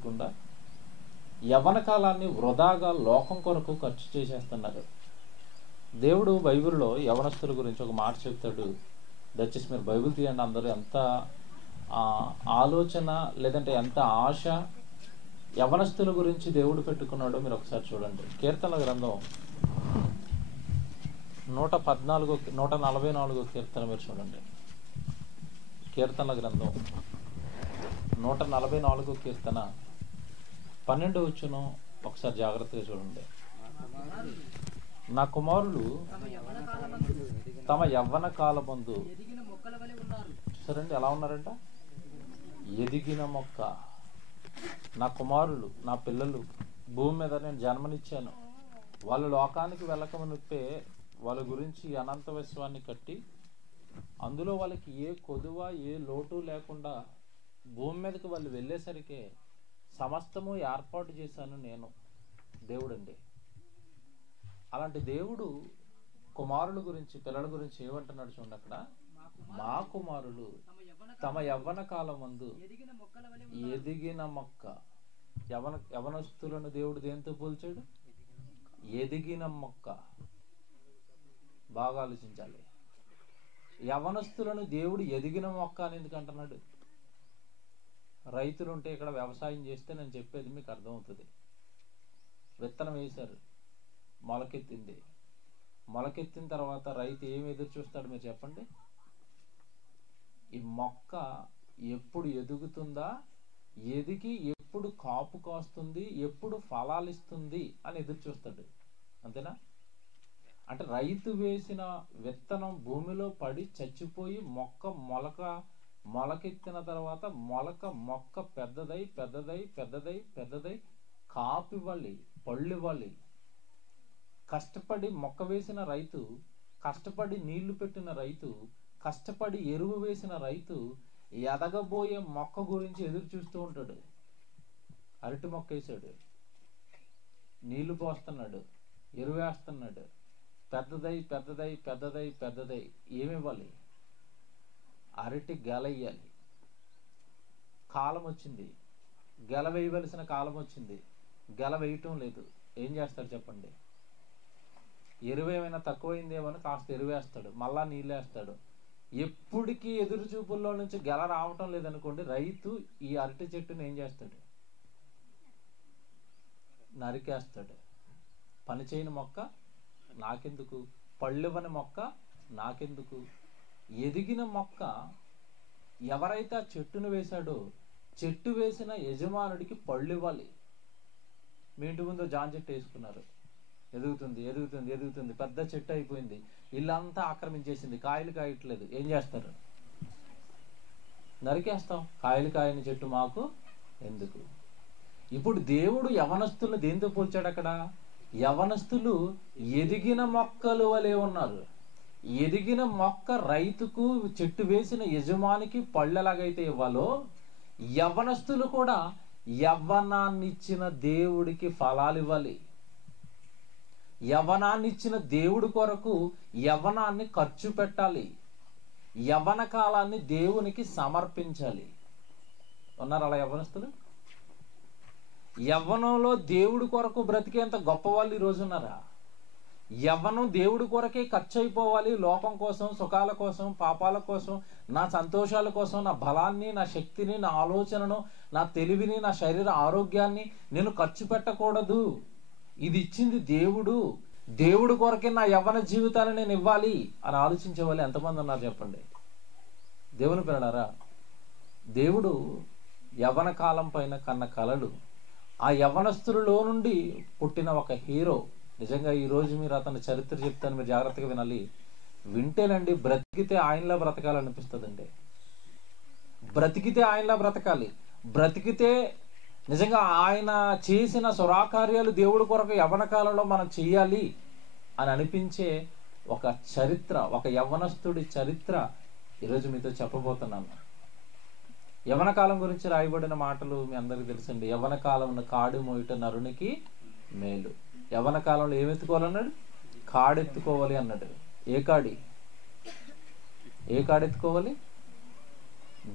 ఆలోచించకుండా యవ్వన కాలాన్ని వృధాగా లోకం కొరకు ఖర్చు చేసేస్తున్నారు. దేవుడు బైబిల్లో యవనస్తుల గురించి ఒక మాట చెప్తాడు. దయచేసి మీరు బైబిల్ తీయండి. అందరూ ఎంత ఆలోచన లేదంటే ఎంత ఆశ యవనస్తుల గురించి దేవుడు పెట్టుకున్నాడో మీరు ఒకసారి చూడండి. కీర్తనల గ్రంథం 144 కీర్తన మీరు చూడండి. కీర్తనల గ్రంథం 144 కీర్తన 12 వచనం ఒకసారి జాగ్రత్తగా చూడండి. నా కుమారులు తమ యవ్వన కాలమందు చూసారండి ఎలా ఉన్నారంట? ఎదిగిన మొక్క. నా కుమారులు, నా పిల్లలు భూమి మీద నేను జన్మనిచ్చాను. వాళ్ళు లోకానికి వెళ్ళకమునిపే వాళ్ళ గురించి అనంత విశ్వాన్ని కట్టి అందులో వాళ్ళకి ఏ కొదువ ఏ లోటు లేకుండా భూమి మీదకి వాళ్ళు వెళ్ళేసరికే సమస్తము ఏర్పాటు చేశాను నేను. దేవుడండి. అలాంటి దేవుడు కుమారుల గురించి పిల్లల గురించి ఏమంటున్నాడు చూడండి. అక్కడ మా కుమారులు తమ యవ్వన కాలమందు ఎదిగిన మొక్క. యవనస్తులను దేవుడు దేంతో పోల్చాడు? ఎదిగిన మొక్క. బాగా ఆలోచించాలి. యవనస్తులను దేవుడు ఎదిగిన మొక్క అని ఎందుకు అంటున్నాడు? రైతులు ఉంటే ఇక్కడ వ్యవసాయం చేస్తే నేను చెప్పేది మీకు అర్థమవుతుంది. విత్తనం వేశారు, మొలకెత్తింది. మొలకెత్తిన తర్వాత రైతు ఏమి ఎదురు చూస్తాడు మీరు చెప్పండి? ఈ మొక్క ఎప్పుడు ఎదుగుతుందా, ఎదిగి ఎప్పుడు కాపు కాస్తుంది, ఎప్పుడు ఫలాలు ఇస్తుంది అని ఎదురు చూస్తాడు. అంతేనా? అంటే రైతు వేసిన విత్తనం భూమిలో పడి చచ్చిపోయి మొలకెత్తిన తర్వాత మొక్క పెద్దదై పెద్దదై పెద్దదై పెద్దదై కాపివ్వాలి, పళ్ళివ్వాలి. కష్టపడి మొక్క వేసిన రైతు, కష్టపడి నీళ్లు పెట్టిన రైతు, కష్టపడి ఎరువు వేసిన రైతు ఎదగబోయే మొక్క గురించి ఎదురు చూస్తూ ఉంటాడు. అరటి మొక్క వేసాడు, నీళ్లు పోస్తున్నాడు, ఎరువు వేస్తున్నాడు, పెద్దదై పెద్దదై పెద్దదై పెద్దదై ఏమివ్వాలి? అరటి గెల వేయాలి. కాలం వచ్చింది, గెల వేయవలసిన కాలం వచ్చింది, గెల వేయటం లేదు. ఏం చేస్తాడు చెప్పండి? ఎరువు ఏమైనా తక్కువైందేమని కాస్త ఎరువేస్తాడు, మళ్ళా నీళ్ళు వేస్తాడు. ఎప్పటికీ ఎదురు చూపుల్లో నుంచి గెల రావటం లేదనుకోండి, రైతు ఈ అరటి చెట్టుని ఏం చేస్తాడు? నరికేస్తాడు. పని చేయని మొక్క నాకెందుకు, పళ్ళివ్వని మొక్క నాకెందుకు? ఎదిగిన మొక్క ఎవరైతే ఆ చెట్టును వేశాడో, చెట్టు వేసిన యజమానుడికి పళ్ళు ఇవ్వాలి. మీ ఇంటి ముందు జామ చెట్టు వేసుకున్నారు, ఎదుగుతుంది ఎదుగుతుంది ఎదుగుతుంది, పెద్ద చెట్టు అయిపోయింది, ఇల్లంతా ఆక్రమించేసింది, కాయలు కాయట్లేదు. ఏం చేస్తారు? నరికేస్తాం. కాయలు కాయని చెట్టు మాకు ఎందుకు? ఇప్పుడు దేవుడు యవనస్తులను దేంతో పోల్చాడు? అక్కడ యవనస్తులు ఎదిగిన మొక్కలు వలె ఉన్నారు. ఎదిగిన మొక్క రైతుకు, చెట్టు వేసిన యజమానికి పళ్ళు ఎలాగైతే ఇవ్వాలో, యవనస్తులు కూడా యవ్వనాన్నిచ్చిన దేవుడికి ఫలాలు ఇవ్వాలి. యవ్వనాన్నిచ్చిన దేవుడి కొరకు యవ్వనాన్ని ఖర్చు పెట్టాలి. యవ్వన కాలాన్ని దేవునికి సమర్పించాలి. ఉన్నారు అలా యవ్వనస్తులు? యవ్వనంలో దేవుడి కొరకు బ్రతికేంత గొప్ప వాళ్ళు ఈరోజు ఉన్నారా? యవ్వనం దేవుడి కొరకే ఖర్చు అయిపోవాలి. లోకం కోసం, సుఖాల కోసం, పాపాల కోసం, నా సంతోషాల కోసం, నా బలాన్ని, నా శక్తిని, నా ఆలోచనను, నా తెలివిని, నా శరీర ఆరోగ్యాన్ని నేను ఖర్చు పెట్టకూడదు. ఇది ఇచ్చింది దేవుడు, దేవుడి కొరకే నా యవ్వన జీవితాన్ని నేను ఇవ్వాలి అని ఆలోచించే వాళ్ళు ఎంతమంది ఉన్నారు చెప్పండి? దేవుని పిల్లలారా, దేవుడు యవ్వన కాలం పైన కన్న కలలు, ఆ యవ్వనస్తులలో నుండి పుట్టిన ఒక హీరో. నిజంగా ఈరోజు మీరు అతని చరిత్ర చెప్తాను, మీరు జాగ్రత్తగా వినాలి. వింటేనండి బ్రతికితే ఆయనలా బ్రతకాలనిపిస్తుందండి. బ్రతికితే ఆయనలా బ్రతకాలి. బ్రతికితే నిజంగా ఆయన చేసిన సురాకార్యాలు దేవుడి కొరకు యవ్వన కాలంలో మనం చెయ్యాలి అని అనిపించే ఒక చరిత్ర, ఒక యవ్వనస్తుడి చరిత్ర ఈరోజు మీతో చెప్పబోతున్నాను. యవ్వన కాలం గురించి రాయబడిన మాటలు మీ అందరికీ తెలుసండి. యవ్వన కాలం కాడు మోయట నరునికి మేలు. యవ్వన కాలంలో ఏమెత్తుకోవాలన్నాడు? కాడెత్తుకోవాలి అన్నాడు. ఏ కాడెత్తుకోవాలి?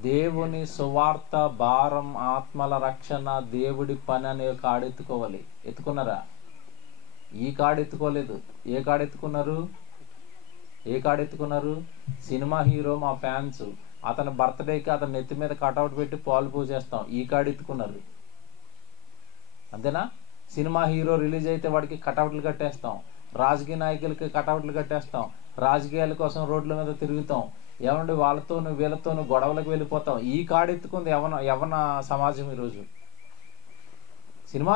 దేవుని సువార్త భారం, ఆత్మల రక్షణ, దేవుడి పని అనే కాడు ఎత్తుకోవాలి. ఎత్తుకున్నారా? ఈ కాడు ఎత్తుకోలేదు. ఏ కాడు ఎత్తుకున్నారు? సినిమా హీరో మా ఫ్యాన్స్, అతని బర్త్డేకి అతని నెత్తి మీద కటౌట్ పెట్టి పాలు పూసేస్తాం, ఈ కాడు ఎత్తుకున్నారు. అంతేనా? సినిమా హీరో రిలీజ్ అయితే వాడికి కటౌట్లు కట్టేస్తాం, రాజకీయ నాయకులకి కటౌట్లు కట్టేస్తాం, రాజకీయాల కోసం రోడ్ల మీద తిరుగుతాం, ఏమంటే వాళ్ళతోనూ వీళ్ళతోనూ గొడవలకు వెళ్ళిపోతాం. ఈ కాడు ఎత్తుకుంది యవన సమాజం ఈరోజు. సినిమా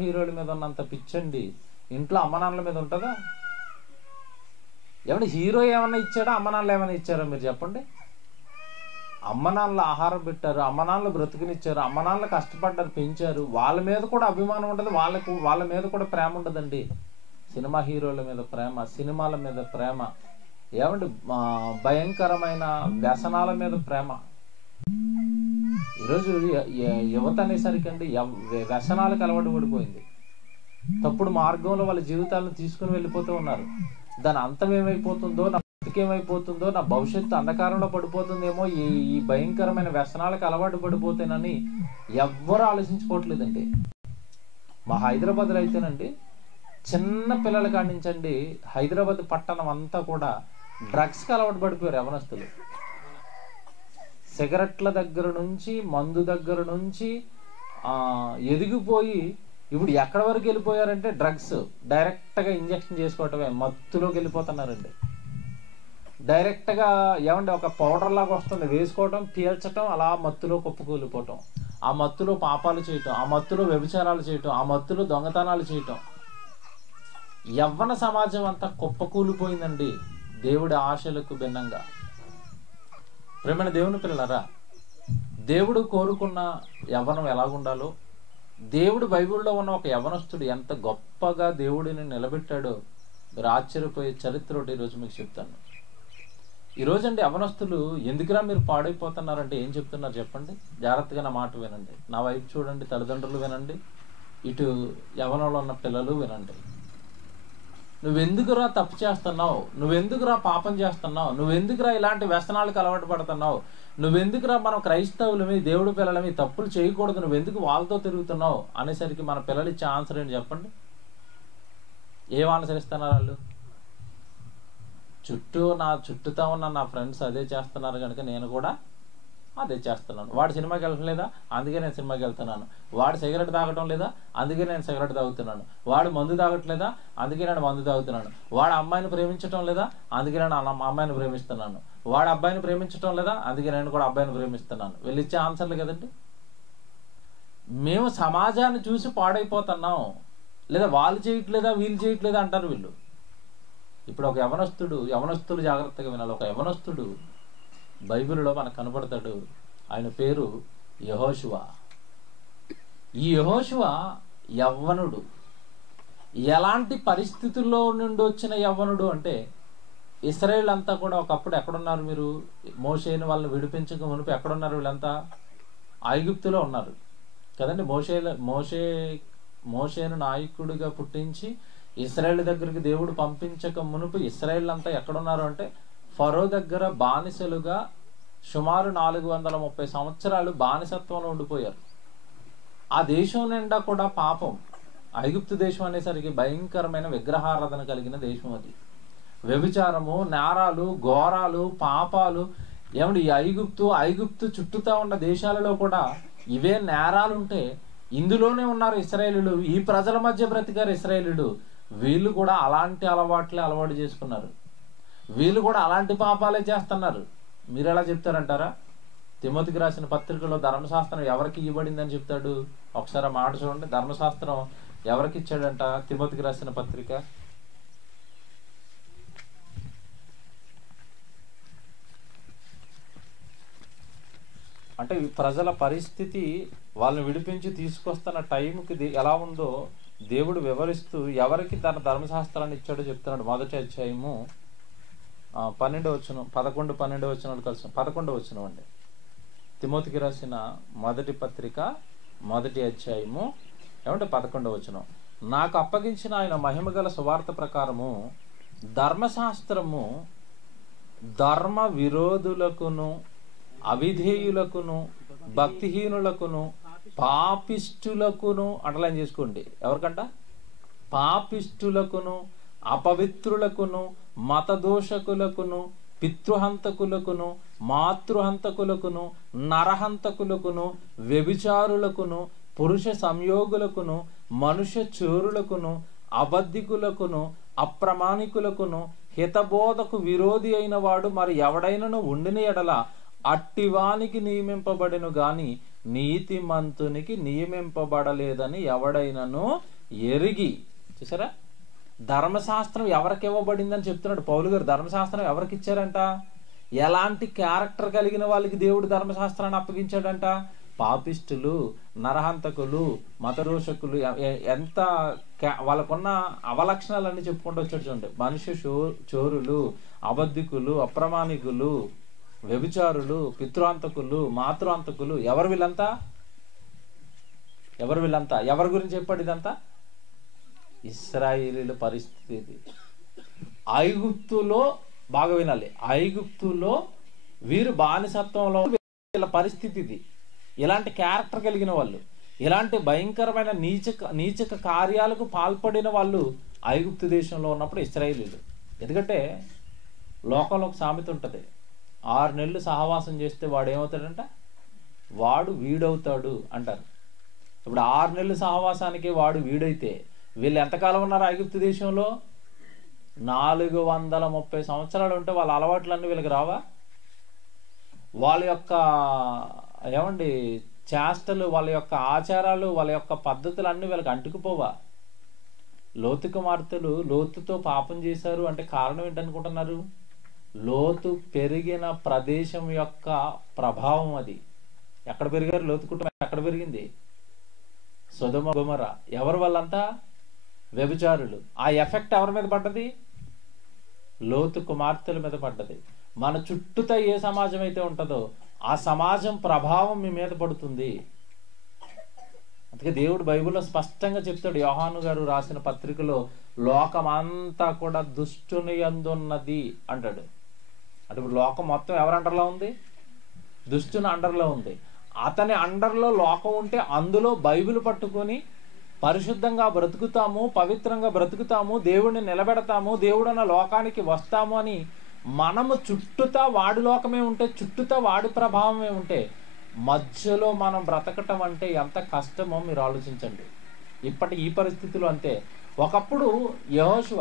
హీరోల మీద ఉన్నంత పిచ్చండి ఇంట్లో అమ్మనాన్నల మీద ఉంటుందా? ఏమంటే హీరో ఏమన్నా ఇచ్చాడా, అమ్మనాన్నలు ఏమైనా ఇచ్చారా? మీరు చెప్పండి. అమ్మనాన్నలు ఆహారం పెట్టారు, అమ్మనాన్నలు బ్రతుకునిచ్చారు, అమ్మనాన్నలు కష్టపడ్డారు, పెంచారు, వాళ్ళ మీద కూడా అభిమానం ఉంటుంది, వాళ్ళ మీద కూడా ప్రేమ ఉంటుందండి. సినిమా హీరోల మీద ప్రేమ, సినిమాల మీద ప్రేమ, ఏమంటే భయంకరమైన వ్యసనాల మీద ప్రేమ. ఈరోజు యువత అనేసరికి అండి వ్యసనాలకు అలవాటు పడిపోయింది. తప్పుడు మార్గంలో వాళ్ళ జీవితాలను తీసుకుని వెళ్ళిపోతూ ఉన్నారు. దాని అంతం ఏమైపోతుందో, నా బతికేమైపోతుందో, నా భవిష్యత్తు అంధకారంలో పడిపోతుందేమో ఈ భయంకరమైన వ్యసనాలకు అలవాటు పడిపోతేనని ఎవ్వరూ ఆలోచించుకోవట్లేదండి. మా హైదరాబాద్లో అయితేనండి చిన్న పిల్లల కాడించండి హైదరాబాద్ పట్టణం అంతా కూడా డ్రగ్స్కి అలవాటు పడిపోయారు యవనస్తులు. సిగరెట్ల దగ్గర నుంచి, మందు దగ్గర నుంచి ఎదిగిపోయి ఇప్పుడు ఎక్కడి వరకు వెళ్ళిపోయారంటే డ్రగ్స్ డైరెక్ట్గా ఇంజక్షన్ చేసుకోవటమే, మత్తులోకి వెళ్ళిపోతున్నారండి. డైరెక్ట్గా ఏమంటే ఒక పౌడర్ లాగా వస్తుంది, వేసుకోవటం, పీల్చటం, అలా మత్తులో కుప్పకూలిపోవటం, ఆ మత్తులో పాపాలు చేయటం, ఆ మత్తులో వ్యభిచారాలు చేయటం, ఆ మత్తులో దొంగతనాలు చేయటం. యవ్వన సమాజం అంతా కుప్పకూలిపోయిందండి దేవుడి ఆశలకు భిన్నంగా. ప్రేమైన దేవుని పిల్లలారా, దేవుడు కోరుకున్న యవ్వనం ఎలాగుండాలో, దేవుడు బైబిల్లో ఉన్న ఒక యవ్వనస్తుడు ఎంత గొప్పగా దేవుడిని నిలబెట్టాడో మీరు ఆశ్చర్యపోయే చరిత్ర ఒకటి ఈరోజు మీకు చెప్తాను. ఈరోజండి యవ్వనస్తులు ఎందుకురా మీరు పాడైపోతున్నారంటే ఏం చెప్తున్నారు చెప్పండి? జాగ్రత్తగా నా మాట వినండి, నా వైపు చూడండి, తల్లిదండ్రులు వినండి, ఇటు యవ్వనంలో ఉన్న పిల్లలు వినండి. నువ్వెందుకురా తప్పు చేస్తున్నావు? నువ్వెందుకురా పాపం చేస్తున్నావు? నువ్వెందుకురా ఇలాంటి వ్యసనాలకు అలవాటు పడుతున్నావు? నువ్వెందుకురా మనం క్రైస్తవులమి, దేవుడి పిల్లలమి తప్పులు చేయకూడదు, నువ్వెందుకు వాళ్ళతో తిరుగుతున్నావు అనేసరికి మన పిల్లలు ఇచ్చే ఆన్సర్ ఏంటి చెప్పండి? ఏం ఆన్సర్ ఇస్తున్నారు వాళ్ళు? చుట్టూతో ఉన్న నా ఫ్రెండ్స్ అదే చేస్తున్నారు కనుక నేను కూడా అదే చేస్తున్నాను. వాడు సినిమాకి వెళ్ళడం లేదా, అందుకే నేను సినిమాకి వెళ్తున్నాను. వాడు సిగరెట్ తాగటం లేదా, అందుకే నేను సిగరెట్ తాగుతున్నాను. వాడు మందు తాగట్లేదా, అందుకే నేను మందు తాగుతున్నాను. వాడు అమ్మాయిని ప్రేమించటం లేదా, అందుకే నేను అమ్మాయిని ప్రేమిస్తున్నాను. వాడు అబ్బాయిని ప్రేమించటం లేదా, అందుకే నేను కూడా అబ్బాయిని ప్రేమిస్తున్నాను. వీళ్ళు ఇచ్చే ఆన్సర్లు కదండి. మేము సమాజాన్ని చూసి పాడైపోతున్నాం, లేదా వాళ్ళు చేయట్లేదా, వీళ్ళు చేయట్లేదా అంటారు వీళ్ళు. ఇప్పుడు ఒక యవనస్తులు జాగ్రత్తగా వినాలి. ఒక యవనస్తుడు బైబిల్లో మనకు కనపడతాడు. ఆయన పేరు యెహోషువ. ఈ యెహోషువ యవ్వనుడు. ఎలాంటి పరిస్థితుల్లో నుండి వచ్చిన యవ్వనుడు అంటే, ఇశ్రాయేల్ అంతా కూడా ఒకప్పుడు ఎక్కడున్నారు? మీరు మోషేను వాళ్ళని విడిపించక మునుపు ఎక్కడున్నారు? వీళ్ళంతా ఐగుప్తులో ఉన్నారు కదండి. మోషేను నాయకుడిగా పుట్టించి ఇశ్రాయేల్ దగ్గరికి దేవుడు పంపించక మునుపు ఇశ్రాయేల్ అంతా ఎక్కడున్నారు అంటే ఫరో దగ్గర బానిసలుగా సుమారు 430 సంవత్సరాలు బానిసత్వంలో ఉండిపోయారు. ఆ దేశం నిండా కూడా పాపం. ఐగుప్తు దేశం అనేసరికి భయంకరమైన విగ్రహారాధన కలిగిన దేశం అది. వ్యభిచారము, నేరాలు, ఘోరాలు, పాపాలు. ఏమంటే ఈ ఐగుప్తు చుట్టూతా ఉన్న దేశాలలో కూడా ఇవే నేరాలు ఉంటే ఇందులోనే ఉన్నారు ఇశ్రాయేలీయులు. ఈ ప్రజల మధ్య బ్రతికారు ఇశ్రాయేలీయులు. వీళ్ళు కూడా అలాంటి అలవాటు చేసుకున్నారు. వీళ్ళు కూడా అలాంటి పాపాలే చేస్తున్నారు. మీరు ఎలా చెప్తారంటారా? తిమోతికి రాసిన పత్రికలో ధర్మశాస్త్రం ఎవరికి ఇవ్వబడిందని చెప్తాడు. ఒకసారి ఆ మాట చూడండి. ధర్మశాస్త్రం ఎవరికి ఇచ్చాడంట? తిమోతికి రాసిన పత్రిక అంటే ఈ ప్రజల పరిస్థితి వాళ్ళని విడిపించి తీసుకొస్తున్న టైంకి ఎలా ఉందో దేవుడు వివరిస్తూ ఎవరికి తన ధర్మశాస్త్రాన్ని ఇచ్చాడో చెప్తున్నాడు. మొదటి అధ్యాయము 12వ వచనం, 11, 12 వచనాలు కలిసి 11వ వచనం అండి. తిమోతికి రాసిన మొదటి పత్రిక 1వ అధ్యాయము 11వ వచనం. నాకు అప్పగించిన ఆయన మహిమగల సువార్త ప్రకారము ధర్మశాస్త్రము ధర్మ విరోధులకును అవిధేయులకును భక్తిహీనులకును పాపిష్టులకును అండర్లైన్ చేసుకోండి. ఎవరికంట? పాపిష్టులకును అపవిత్రులకును మతదోషకులకును పితృహంతకులకును మాతృహంతకులకును నరహంతకులకును వ్యభిచారులకును పురుష సంయోగులకును మనుష్య చోరులకును అబద్ధికులకును అప్రమాణికులకును హితబోధకు విరోధి అయిన వాడు మరి ఎవడైనను ఉండిన ఎడల అట్టివానికి నియమింపబడెను గాని నీతిమంతునికి నియమింపబడలేదని ఎవడైనను ఎరిగి. చూసారా, ధర్మశాస్త్రం ఎవరికి ఇవ్వబడిందని చెప్తున్నాడు పౌలు గారు. ధర్మశాస్త్రం ఎవరికి ఇచ్చారంట? ఎలాంటి క్యారెక్టర్ కలిగిన వాళ్ళకి దేవుడు ధర్మశాస్త్రాన్ని అప్పగించాడంట? పాపిష్టులు, నరహంతకులు, మతరోషకులు, ఎంత వాళ్ళకున్న అవలక్షణాలన్నీ చెప్పుకుంటూ వచ్చాడు చూడండి. మనుష్య చోరులు, అబద్ధికులు, అప్రమాణికులు, వ్యభిచారులు, పితృహంతకులు, మాతృహంతకులు. ఎవరు వీళ్ళంతా? ఎవరి గురించి చెప్పాడు ఇదంతా? ఇశ్రాయేలీల పరిస్థితి ఇది. ఐగుప్తులో, బాగా వినాలి, ఐగుప్తులో వీరు బానిసత్వంలో వీళ్ళ పరిస్థితి ఇది. ఇలాంటి క్యారెక్టర్ కలిగిన వాళ్ళు, ఇలాంటి భయంకరమైన నీచక కార్యాలకు పాల్పడిన వాళ్ళు ఐగుప్తు దేశంలో ఉన్నప్పుడు ఇశ్రాయేలీలు. ఎందుకంటే లోకంలో ఒక సామెత ఉంటుంది, 6 నెలలు సహవాసం చేస్తే వాడు ఏమవుతాడంట? వాడు వీడవుతాడు అంటారు. ఇప్పుడు 6 నెలలు సహవాసానికి వాడు వీడైతే వీళ్ళు ఎంతకాలం ఉన్నారు ఐగుప్తు దేశంలో? 430 సంవత్సరాలు ఉంటే వాళ్ళ అలవాట్లన్నీ వీళ్ళకి రావా? వాళ్ళ యొక్క చేష్టలు, వాళ్ళ యొక్క ఆచారాలు, వాళ్ళ యొక్క పద్ధతులు అన్నీ వీళ్ళకి అంటుకుపోవా? లోతు కుమార్తెలు లోతుతో పాపం చేశారు అంటే కారణం ఏంటనుకుంటున్నారు? లోతు పెరిగిన ప్రదేశం యొక్క ప్రభావం అది. ఎక్కడ పెరిగారు? లోతు కుటుంబం ఎక్కడ పెరిగింది? సొదొమ గొమొర్ర. ఎవరు వాళ్ళంతా? వ్యభిచారులు. ఆ ఎఫెక్ట్ ఎవరి మీద పడ్డది? లోతు కుమార్తెల మీద పడ్డది. మన చుట్టూతో ఏ సమాజం అయితే ఉంటుందో ఆ సమాజం ప్రభావం మీ మీద పడుతుంది. అందుకే దేవుడు బైబిల్లో స్పష్టంగా చెప్తాడు. యోహాను గారు రాసిన పత్రికలో లోకమంతా కూడా దుష్టుని యందున్నది అంటాడు. అంటే ఇప్పుడు లోకం మొత్తం ఎవరి అండర్లో ఉంది? దుష్టుని అండర్లో ఉంది. అతని అండర్లో లోకం ఉంటే అందులో బైబిల్ పట్టుకొని పరిశుద్ధంగా బ్రతుకుతాము, పవిత్రంగా బ్రతుకుతాము, దేవుడిని నిలబెడతాము, దేవుడన్న లోకానికి వస్తాము అని మనము చుట్టూతా వాడి లోకమే ఉంటే, చుట్టూతా వాడి ప్రభావమే ఉంటే మధ్యలో మనం బ్రతకటం అంటే ఎంత కష్టమో మీరు ఆలోచించండి. ఇప్పటి ఈ పరిస్థితులు అంతే. ఒకప్పుడు యెహోషువ,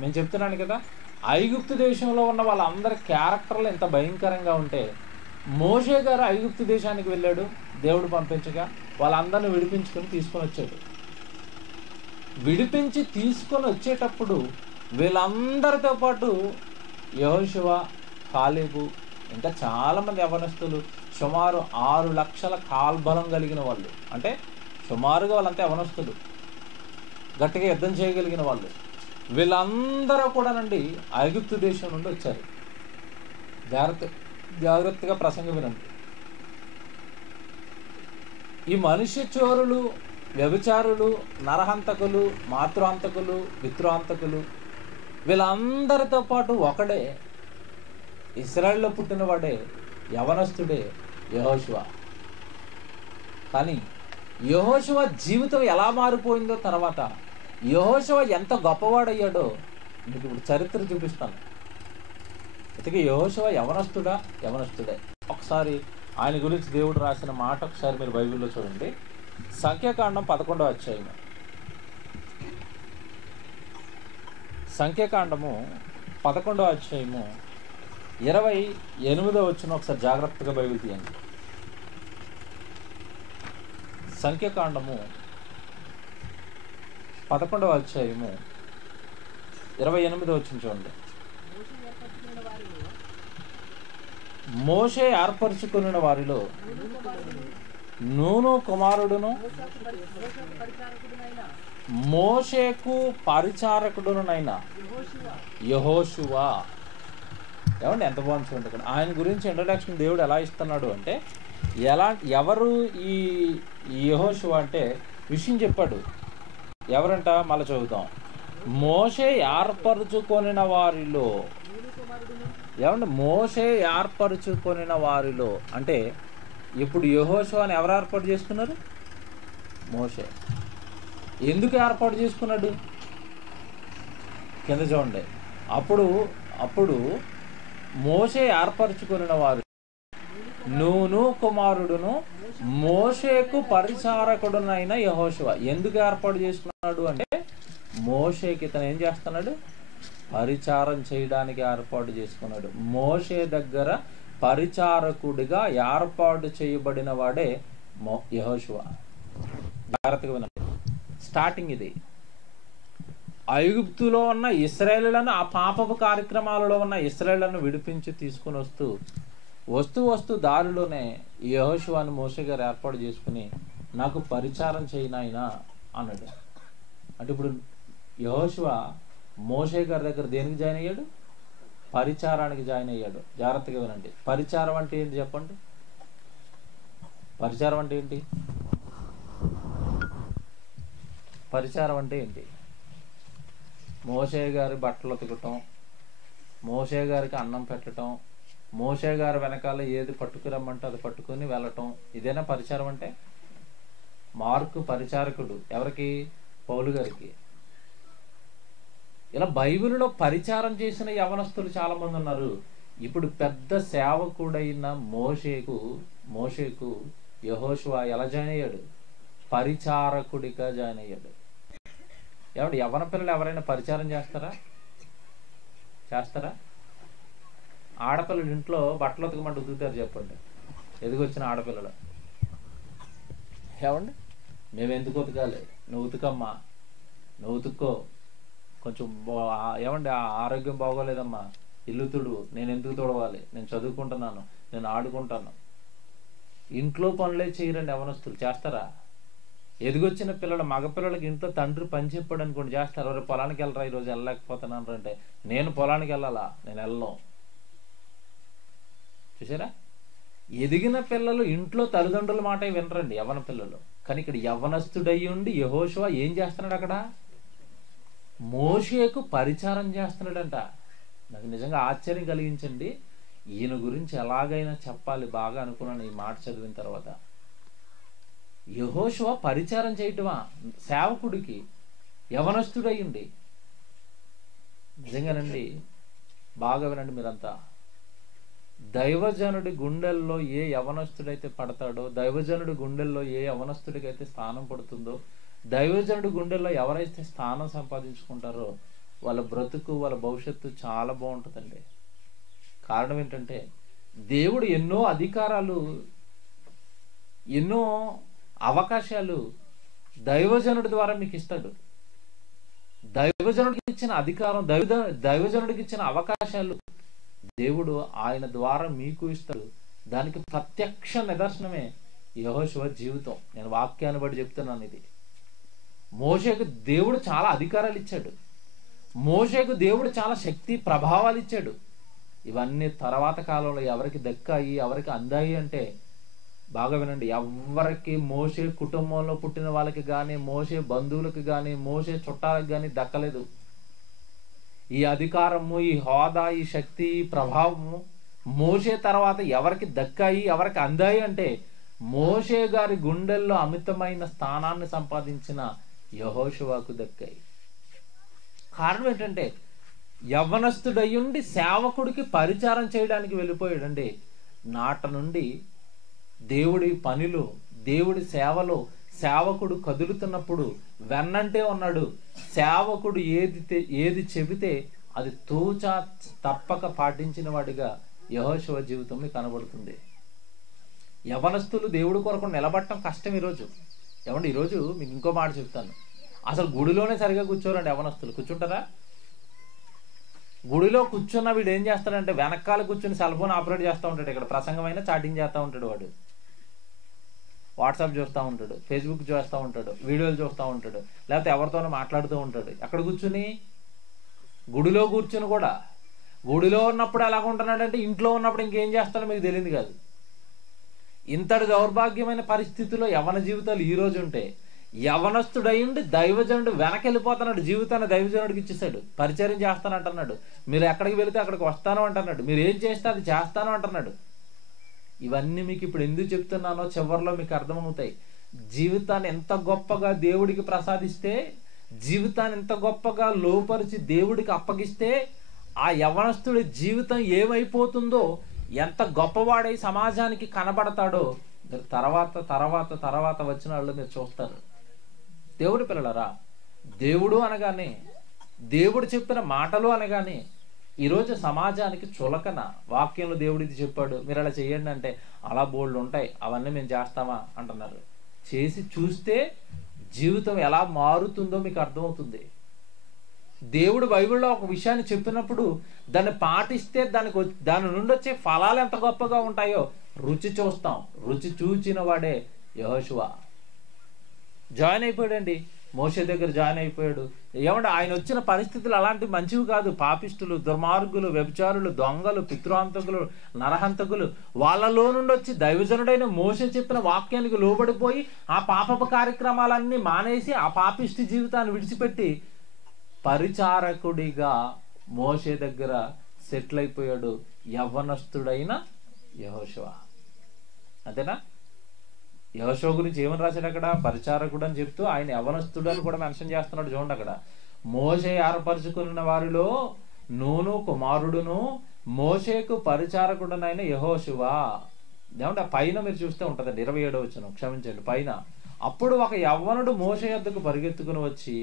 నేను చెప్తున్నాను కదా, ఐగుప్తు దేశంలో ఉన్న వాళ్ళందరి క్యారెక్టర్లు ఎంత భయంకరంగా ఉంటే మోషే గారు ఐగుప్తు దేశానికి వెళ్ళాడు, దేవుడు పంపించగా వాళ్ళందరినీ విడిపించుకొని తీసుకొని వచ్చాడు. విడిపించి తీసుకొని వచ్చేటప్పుడు వీళ్ళందరితో పాటు యెహోషువ, కాలేబు, ఇంకా చాలామంది యవనస్తులు, సుమారు 6 లక్షల కాల్బలం కలిగిన వాళ్ళు, అంటే సుమారుగా వాళ్ళంతా యవనస్తులు, గట్టిగా యుద్ధం చేయగలిగిన వాళ్ళు, వీళ్ళందరూ కూడానండి ఐగుప్తు దేశం నుండి వచ్చారు. జాగ్రత్తగా ప్రసంగం వినండి. ఈ మనుష్య చోరులు, వ్యభిచారులు, నరహంతకులు, మాతృహంతకులు, పితృహంతకులు, వీళ్ళందరితో పాటు ఒకడే, ఇశ్రాయేలులో పుట్టినవాడే, యవనస్తుడే యెహోషువ. కానీ యెహోషువ జీవితం ఎలా మారిపోయిందో, తర్వాత యెహోషువ ఎంత గొప్పవాడయ్యాడో మీకు ఇప్పుడు చరిత్ర చూపిస్తాను. అయితే యెహోషువ యవనస్తుడే. ఒకసారి ఆయన గురించి దేవుడు రాసిన మాట ఒకసారి మీరు బైబిల్లో చూడండి. సంఖ్యాకాండం 11వ అధ్యాయము. సంఖ్యాకాండము 11వ అధ్యాయము 28వ వచనం ఒకసారి జాగ్రత్తగా బైబిల్ తీయండి. సంఖ్యాకాండము 11వ అధ్యాయము 28వ వచనం చూడండి. మోషే ఏర్పరచుకున్న వారిలో నూను కుమారుడును మోషేకు పరిచారకుడునైన యెహోషువ. ఏమండి, ఎంత బాగుంది చూడండి. ఇక్కడ ఆయన గురించి ఇంట్రడక్షన్ దేవుడు ఎలా ఇస్తున్నాడు అంటే, ఎవరు ఈ యెహోషువ అంటే విషయం చెప్పాడు. ఎవరంట? మళ్ళీ చదువుతాం. మోషే ఏర్పరచుకొనిన వారిలో ఏమంటే మోషే ఏర్పరచుకొనిన వారిలో అంటే ఇప్పుడు యెహోషువని ఎవరు ఏర్పాటు చేసుకున్నారు? మోషే. ఎందుకు ఏర్పాటు చేసుకున్నాడు? కింద చూడండి. అప్పుడు మోషే ఏర్పరచుకొనిన వారు నూను కుమారుడును మోషేకు పరిచారకుడునైన యెహోషువ. ఎందుకు ఏర్పాటు చేసుకున్నాడు అంటే మోషేకి ఇతను ఏం చేస్తున్నాడు? పరిచారం చేయడానికి ఏర్పాటు చేసుకున్నాడు. మోషే దగ్గర పరిచారకుడిగా ఏర్పాటు చేయబడిన వాడే యెహోషువ. జాగ్రత్తగా వినండి. స్టార్టింగ్ ఇది. ఐగుప్తులో ఉన్న ఇశ్రాయేలులను, ఆ పాపపు కార్యక్రమాలలో ఉన్న ఇశ్రాయేలులను విడిపించి తీసుకుని వస్తూ దారిలోనే యెహోషువని మోషే గారు ఏర్పాటు చేసుకుని నాకు పరిచారం చేయనాయనా అన్నాడు. అంటే ఇప్పుడు యెహోషువ మోషే గారి దగ్గర దేనికి జాయిన్ అయ్యాడు? పరిచారానికి జాయిన్ అయ్యాడు. జాగ్రత్తగా వినండి. పరిచారం అంటే ఏంటి చెప్పండి? పరిచారం అంటే ఏంటి? పరిచారం అంటే ఏంటి? మోషే గారి బట్టలు ఉతకటం, మోషే గారికి అన్నం పెట్టడం, మోషే గారి వెనకాల ఏది పట్టుకురమ్మంటే అది పట్టుకుని వెళ్ళటం, ఇదేనా పరిచారం అంటే? మార్కు పరిచారకుడు ఎవరికి? పౌలు గారికి. ఇలా బైబిల్లో పరిచారం చేసిన యవనస్తులు చాలా మంది ఉన్నారు. ఇప్పుడు పెద్ద సేవకుడైన మోషేకు యెహోషువ ఎలా జాయిన్ అయ్యాడు? పరిచారకుడిగా జాయిన్ అయ్యాడు. ఏమంటే యవన పిల్లలు ఎవరైనా పరిచారం చేస్తారా? ఆడపిల్లలు ఇంట్లో బట్టలు ఉతకమంటే ఉతుకుతారు చెప్పండి? ఎదిగొచ్చిన ఆడపిల్లలు ఏమండి మేము ఎందుకు ఉతకాలి? నువ్వు ఉతుకమ్మా, నువ్వు ఉతుక్కో, కొంచెం ఏమండి ఆరోగ్యం బాగోలేదమ్మా, ఇల్లు తుడువు, నేను ఎందుకు తుడవాలి, నేను చదువుకుంటున్నాను, నేను ఆడుకుంటాను. ఇంట్లో పనులే చేయరండి యవనస్తులు. చేస్తారా? ఎదిగొచ్చిన పిల్లలు, మగపిల్లలకి ఇంట్లో తండ్రి పని చెప్పాడు అనుకోండి, చేస్తారు. ఎవరు పొలానికి వెళ్ళరా, ఈరోజు వెళ్ళలేకపోతున్నాను అంటే, నేను పొలానికి వెళ్ళాలా, నేను వెళ్ళను. చూసారా? ఎదిగిన పిల్లలు ఇంట్లో తల్లిదండ్రుల మాట వినరండి యవన పిల్లలు. కానీ ఇక్కడ యవనస్తుడయ్యి ఉండి యెహోషువ ఏం చేస్తున్నాడు? అక్కడ మోషేకు పరిచారం చేస్తున్నాడంట. నాకు నిజంగా ఆశ్చర్యం కలిగించండి. ఈయన గురించి ఎలాగైనా చెప్పాలి బాగా అనుకున్నాను ఈ మాట చదివిన తర్వాత. యెహోషువ పరిచారం చేయటమా సేవకుడికి, యవనస్తుడయ్యండి. నిజంగానండి, బాగా వినండి మీరంతా. దైవజనుడి గుండెల్లో ఏ యవనస్తుడైతే పడతాడో, దైవజనుడి గుండెల్లో ఏ యవనస్తుడికైతే స్థానం పడుతుందో, దైవజనుడి గుండెల్లో ఎవరైతే స్థానం సంపాదించుకుంటారో వాళ్ళ బ్రతుకు, వాళ్ళ భవిష్యత్తు చాలా బాగుంటుందండి. కారణం ఏంటంటే దేవుడు ఎన్నో అధికారాలు, ఎన్నో అవకాశాలు దైవజనుడి ద్వారా మీకు ఇస్తాడు. దైవజనుడికి ఇచ్చిన అధికారం, దైవజనుడికి ఇచ్చిన అవకాశాలు దేవుడు ఆయన ద్వారా మీకు ఇస్తాడు. దానికి ప్రత్యక్ష నిదర్శనమే యెహోషువ జీవితం. నేను వాక్యాన్ని బట్టి చెప్తున్నాను. ఇది మోషేకు దేవుడు చాలా అధికారాలు ఇచ్చాడు. మోషేకు దేవుడు చాలా శక్తి ప్రభావాలు ఇచ్చాడు. ఇవన్నీ తర్వాత కాలంలో ఎవరికి దక్కాయి, ఎవరికి అందాయి అంటే బాగా వినండి. ఎవరికి మోషే కుటుంబంలో పుట్టిన వాళ్ళకి కానీ, మోషే బంధువులకు కానీ, మోషే చుట్టాలకు కానీ దక్కలేదు. ఈ అధికారము, ఈ హోదా, ఈ శక్తి, ఈ ప్రభావము మోషే తర్వాత ఎవరికి దక్కాయి, ఎవరికి అందాయి అంటే మోషే గారి గుండెల్లో అమితమైన స్థానాన్ని సంపాదించిన యెహోషువకు దక్కాయి. కారణం ఏంటంటే యవ్వనస్తుడయ్యుండి సేవకుడికి పరిచారం చేయడానికి వెళ్ళిపోయాడండి. నాట నుండి దేవుడి పనిలో, దేవుడి సేవలో సేవకుడు కదులుతున్నప్పుడు వెన్నంటే ఉన్నాడు. సేవకుడు ఏది చెబితే అది తూచా తప్పక పాటించిన వాడిగా యెహోషువ జీవితంలో కనబడుతుంది. యవనస్తులు దేవుడి కొరకు నిలబడటం కష్టం ఈరోజు. ఏమంటే ఈరోజు మీకు ఇంకో మాట చెప్తాను. అసలు గుడిలోనే సరిగా కూర్చోరండి యవనస్తులు. కూర్చుంటారా? గుడిలో కూర్చున్న వీడు ఏం చేస్తాడంటే వెనకాల కూర్చుని సెల్ ఫోన్ ఆపరేట్ చేస్తూ ఉంటాడు. ఇక్కడ ప్రసంగమైనా చాటింగ్ చేస్తూ ఉంటాడు. వాడు వాట్సాప్ చూస్తూ ఉంటాడు, ఫేస్బుక్ చూస్తూ ఉంటాడు, వీడియోలు చూస్తూ ఉంటాడు, లేకపోతే ఎవరితోనో మాట్లాడుతూ ఉంటాడు. ఎక్కడ కూర్చుని? గుడిలో కూర్చుని కూడా. గుడిలో ఉన్నప్పుడు ఎలాగ ఉంటున్నాడంటే ఇంట్లో ఉన్నప్పుడు ఇంకేం చేస్తాడో మీకు తెలియదు కాదు. ఇంతటి దౌర్భాగ్యమైన పరిస్థితుల్లో యవన జీవితాలు ఈరోజు ఉంటే యవనస్తుడయ్యుండి దైవజనుడు వెనకెళ్ళిపోతున్నాడు, జీవితాన్ని దైవజనుడికి ఇచ్చేసాడు, పరిచయం చేస్తానంటున్నాడు, మీరు ఎక్కడికి వెళితే అక్కడికి వస్తాను అంటున్నాడు, మీరు ఏం చేస్తే అది చేస్తాను అంటున్నాడు. ఇవన్నీ మీకు ఇప్పుడు ఎందుకు చెప్తున్నానో చివరిలో మీకు అర్థమవుతాయి. జీవితాన్ని ఎంత గొప్పగా దేవుడికి ప్రసాదిస్తే, జీవితాన్ని ఎంత గొప్పగా లోపరిచి దేవుడికి అప్పగిస్తే ఆ యవనస్తుడి జీవితం ఏమైపోతుందో, ఎంత గొప్పవాడై సమాజానికి కనబడతాడో మీరు తర్వాత తర్వాత తర్వాత వచ్చిన వాళ్ళు మీరు చూస్తారు. దేవుడి పిల్లలరా, దేవుడు అనగానే, దేవుడు చెప్పిన మాటలు అనగానే ఈరోజు సమాజానికి చులకన. వాక్యంలో దేవుడు ఇది చెప్పాడు, మీరు అలా చేయండి అంటే అలా బోల్డ్ ఉంటాయి, అవన్నీ మేము చేస్తామా అంటున్నారు. చేసి చూస్తే జీవితం ఎలా మారుతుందో మీకు అర్థమవుతుంది. దేవుడు బైబిల్లో ఒక విషయాన్ని చెప్పినప్పుడు దాన్ని పాటిస్తే దాని నుండి వచ్చే ఫలాలు ఎంత గొప్పగా ఉంటాయో రుచి చూస్తాం. రుచి చూచిన వాడే యెహోషువ. జాయిన్ అయిపోయాడండి, మోషే దగ్గర జాయిన్ అయిపోయాడు. ఏమంటే ఆయన వచ్చిన పరిస్థితులు అలాంటి మంచివి కాదు. పాపిష్టులు, దుర్మార్గులు, వ్యభిచారులు, దొంగలు, పితృహంతకులు, నరహంతకులు, వాళ్ళలో నుండి వచ్చి దైవజనుడైన మోషే చెప్పిన వాక్యానికి లోబడిపోయి ఆ పాపపు కార్యక్రమాలన్నీ మానేసి ఆ పాపిష్టి జీవితాన్ని విడిచిపెట్టి పరిచారకుడిగా మోషే దగ్గర సెటిల్ అయిపోయాడు యవ్వనస్తుడైన యెహోషువ. అంతేనా? యెహోషువ గురించి ఏమని రాశాడు అక్కడ? పరిచారకుడు అని చెప్తూ ఆయన యవ్వనస్తుడు అని కూడా మెన్షన్ చేస్తున్నాడు. చూడండి అక్కడ, మోషే ఏర్పరచుకున్న వారిలో నూను కుమారుడును మోషేకు పరిచారకుడునైన యెహోషువ. ఏమంటే పైన మీరు చూస్తే ఉంటుందండి, 27వ వచనం, క్షమించండి పైన. అప్పుడు ఒక యవ్వనుడు మోషే యొద్దకు పరిగెత్తుకుని వచ్చి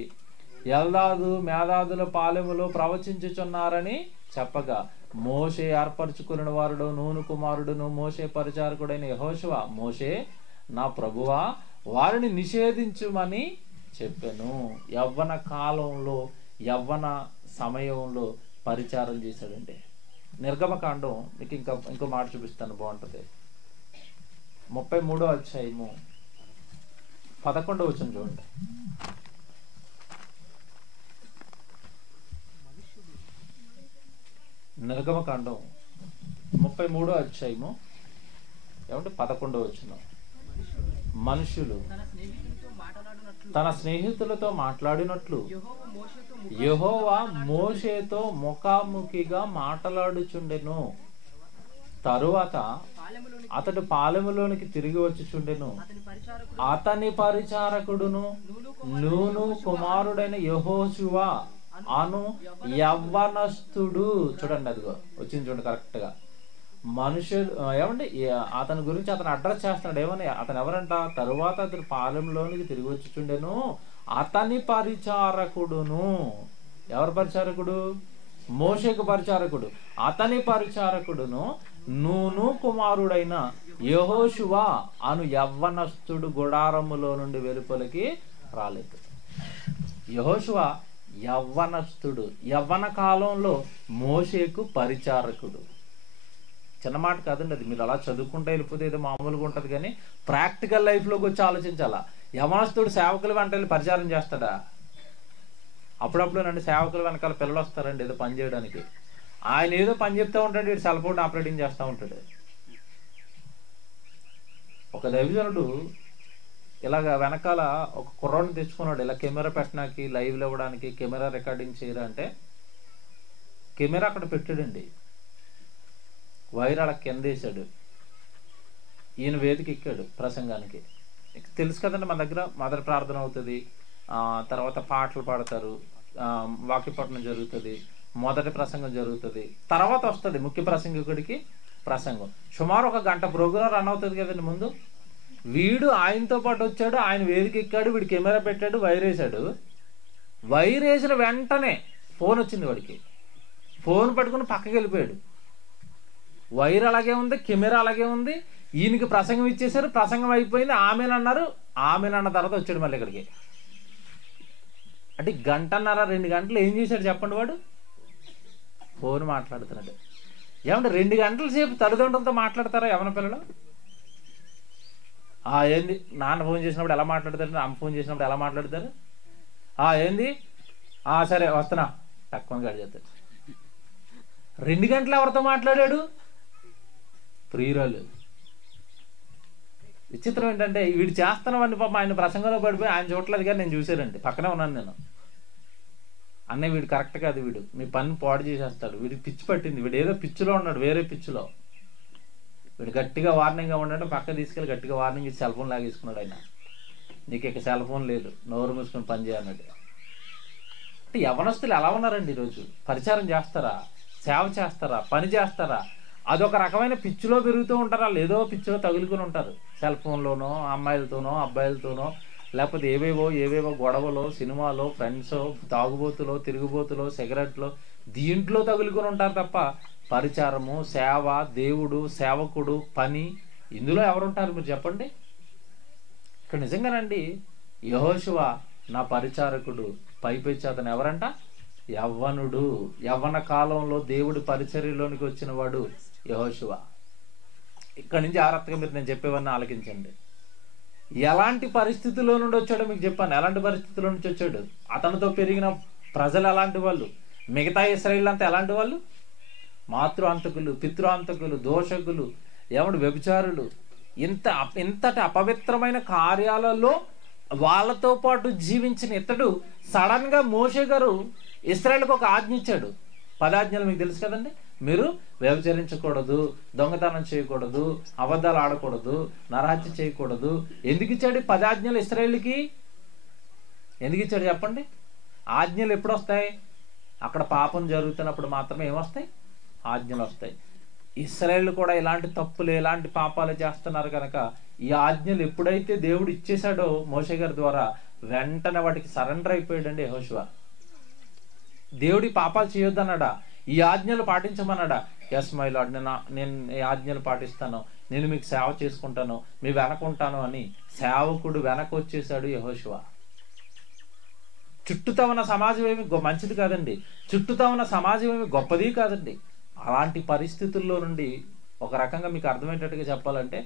ఎల్దాదు మేదాదుల పాలెములో ప్రవచించుచున్నారని చెప్పగా, మోషే ఏర్పరచుకున్న వారుడు నూను కుమారుడును మోషే పరిచారకుడైన యెహోషువ, మోషే నా ప్రభువా వారిని నిషేధించుమని చెప్పాను. యవ్వన కాలంలో, యవ్వన సమయంలో పరిచారం చేశాడండి. నిర్గమకాండం మీకు ఇంకో మాట చూపిస్తాను, బాగుంటుంది. 33వ అధ్యాయము 11వ వచనం చూడండి. నిర్గమకాండం 33వ అధ్యాయము ఏమంటే 11వ వచనం. మనుషులు తన స్నేహితులతో మాట్లాడినట్లు యెహోవా మోషేతో ముఖాముఖిగా మాట్లాడుచుండెను. తరువాత అతడు పాలెములోనికి తిరిగి వచ్చుచుండెను. అతని పరిచారకుడును నూను కుమారుడైన యెహోషువ అను యవ్వనస్తుడు. చూడండి, అదిగో వచ్చింది చూడండి కరెక్ట్ గా. మనుషులు ఏమంటే అతని గురించి అతను అడ్రస్ చేస్తున్నాడు. ఏమని? అతను ఎవరంట? తరువాత అతను పాలెంలోనికి తిరిగి వచ్చుచుండెను. అతని పరిచారకుడును. ఎవరు పరిచారకుడు? మోషేకు పరిచారకుడు. అతని పరిచారకుడును నూను కుమారుడైన యెహోషువ అను యవ్వనస్తుడు గుడారములో నుండి వెలుపలికి రాలేదు. యెహోషువ యవ్వనస్తుడు, యవ్వన కాలంలో మోషేకు పరిచారకుడు. చిన్న మాట కాదండి అది. మీరు అలా చదువుకుంటే వెళ్ళిపోతే ఏదో మామూలుగా ఉంటుంది, కానీ ప్రాక్టికల్ లైఫ్లోకి వచ్చి ఆలోచించాలా. యవనస్తుడు సేవకుల వెంట వెళ్ళి పరిచారం చేస్తాడా? అప్పుడప్పుడు నన్ను సేవకుల వెనకాల పిల్లలు వస్తారండి ఏదో పని చేయడానికి. ఆయన ఏదో పని చెప్తూ ఉంటాడు, వీడు సెల్ ఫోన్ ఆపరేటింగ్ చేస్తూ ఉంటాడు. ఒక దైవజనుడు ఇలాగ వెనకాల ఒక కుర్రాడిని తెచ్చుకున్నాడు, ఇలా కెమెరా పెట్టడానికి, లైవ్లో ఇవ్వడానికి, కెమెరా రికార్డింగ్ చేయాలంటే కెమెరా అక్కడ పెట్టాడండి. వైర్ అలా కింద వేసాడు. ఈయన వేదిక ఎక్కాడు ప్రసంగానికి. తెలుసు కదండి, మన దగ్గర మొదటి ప్రార్థన అవుతుంది, తర్వాత పాటలు పాడతారు, వాక్యపఠనం జరుగుతుంది, మొదటి ప్రసంగం జరుగుతుంది, తర్వాత వస్తుంది ముఖ్య ప్రసంగికుడికి ప్రసంగం. సుమారు 1 గంట ప్రోగ్రాం రన్ అవుతుంది కదండి ముందు. వీడు ఆయనతో పాటు వచ్చాడు, ఆయన వేదిక ఎక్కాడు, వీడు కెమెరా పెట్టాడు, వైర్ వేసాడు. వైర్ వేసిన వెంటనే ఫోన్ వచ్చింది వాడికి. ఫోన్ పట్టుకుని పక్కకి వెళ్ళిపోయాడు. వైర్ అలాగే ఉంది, కెమెరా అలాగే ఉంది. ఈయనకి ప్రసంగం ఇచ్చేసారు, ప్రసంగం అయిపోయింది, ఆమెనన్నారు. ఆమెనన్న తర్వాత వచ్చాడు మళ్ళీ ఇక్కడికి. అంటే 1.5 గంటన్నర 2 గంటలు ఏం చేశాడు చెప్పండి వాడు? ఫోన్ మాట్లాడుతున్నాడు. ఏమంటే 2 గంటల సేపు తల్లిదండ్రులతో మాట్లాడతారా యవన పిల్లలు? ఏంది నాన్న ఫోన్ చేసినప్పుడు ఎలా మాట్లాడతారు, అమ్మ ఫోన్ చేసినప్పుడు ఎలా మాట్లాడతారు? ఏంది సరే వస్తున్నా తక్కువ గడి చేస్తాడు. 2 గంటలు ఎవరితో మాట్లాడాడు? ప్రియురాలు. విచిత్రం ఏంటంటే వీడు చేస్తానవన్నీ పాపం ఆయన ప్రసంగంలో పడిపోయి ఆయన చూడలేదు కానీ నేను చూసానండి, పక్కనే ఉన్నాను నేను. అన్నయ్య వీడు కరెక్ట్ కాదు, వీడు మీ పని పాడు చేసేస్తాడు, వీడికి పిచ్చి పట్టింది, వీడు ఏదో పిచ్చిలో ఉన్నాడు, వేరే పిచ్చిలో. వీడు గట్టిగా వార్నింగ్గా ఉండడం పక్క తీసుకెళ్ళి గట్టిగా వార్నింగ్ ఇచ్చి సెల్ ఫోన్ లాగేసుకున్నాడు ఆయన. నీకు ఇక సెల్ ఫోన్ లేదు, నోరు మూసుకొని పని చేయన్నాడు. అంటే యవనస్తులు ఎలా ఉన్నారండి ఈరోజు? పరిచారం చేస్తారా, సేవ చేస్తారా, పని చేస్తారా? అదొక రకమైన పిచ్చిలో పెరుగుతూ ఉంటారు. వాళ్ళు ఏదో పిచ్చిలో తగులుకుని ఉంటారు, సెల్ ఫోన్లోనో అమ్మాయిలతోనో అబ్బాయిలతోనో, లేకపోతే ఏవేవో గొడవలో, సినిమాలో, ఫ్రెండ్స్, తాగుబోతులో, తిరుగుబోతులో, సిగరెట్లో, దీంట్లో తగులుకొని ఉంటారు తప్ప పరిచారము, సేవ, దేవుడు, సేవకుడు, పని ఇందులో ఎవరుంటారు మీరు చెప్పండి? ఇక్కడ నిజంగానండి యెహోషువ నా పరిచారకుడు, పైపెచ్చి అతను ఎవరంట? యవ్వనుడు. యవ్వన కాలంలో దేవుడి పరిచర్యలోనికి వచ్చిన వాడు యెహోషువ. ఇక్కడ నుంచి జాగ్రత్తగా మీరు నేను చెప్పేవన్నీ ఆలకించండి. ఎలాంటి పరిస్థితుల్లో నుండి వచ్చాడో మీకు చెప్పాను. ఎలాంటి పరిస్థితుల్లో నుంచి వచ్చాడు? అతనితో పెరిగిన ప్రజలు ఎలాంటి వాళ్ళు? మిగతా ఇశ్రాయేలు అంతా ఎలాంటి వాళ్ళు? మాతృ అంతకులు, పితృ అంతకులు, దోషకులు, వ్యభిచారులు, ఇంతటి అపవిత్రమైన కార్యాలలో వాళ్ళతో పాటు జీవించిన ఇతడు సడన్ గా మోషే గారు ఇశ్రాయేలుకు ఒక ఆజ్ఞ ఇచ్చాడు. 10 ఆజ్ఞలు మీకు తెలుసు కదండి. మీరు వ్యభిచరించకూడదు, దొంగతనం చేయకూడదు, అబద్ధాలు ఆడకూడదు, నరహత్య చేయకూడదు. ఎందుకు ఇచ్చాడు 10 ఆజ్ఞలు ఇశ్రాయేలుకి? ఎందుకు ఇచ్చాడు చెప్పండి? ఆజ్ఞలు ఎప్పుడు వస్తాయి? అక్కడ పాపం జరుగుతున్నప్పుడు మాత్రమే ఏమొస్తాయి? ఆజ్ఞలు వస్తాయి. ఇశ్రాయేలు కూడా ఇలాంటి తప్పులు, ఇలాంటి పాపాలు చేస్తున్నారు కనుక ఈ ఆజ్ఞలు ఎప్పుడైతే దేవుడు ఇచ్చేశాడో మోషే గారి ద్వారా వెంటనే వాటికి సరెండర్ అయిపోయాడండి యెహోషువ. దేవుడి పాపాలు చేయొద్దన్నాడా? ఈ ఆజ్ఞలు పాటించమన్నాడా? ఎస్ మై లార్డ్, నేను ఈ ఆజ్ఞలు పాటిస్తాను, నేను మీకు సేవ చేసుకుంటాను, మీ వెనకుంటాను అని సేవకుడు వెనక వచ్చేసాడు యెహోషువ. చుట్టూతా ఉన్న సమాజం ఏమి మంచిది కాదండి, చుట్టూతా ఉన్న సమాజం ఏమి గొప్పది కాదండి. అలాంటి పరిస్థితుల్లో నుండి ఒక రకంగా మీకు అర్థమయ్యేటట్టుగా చెప్పాలంటే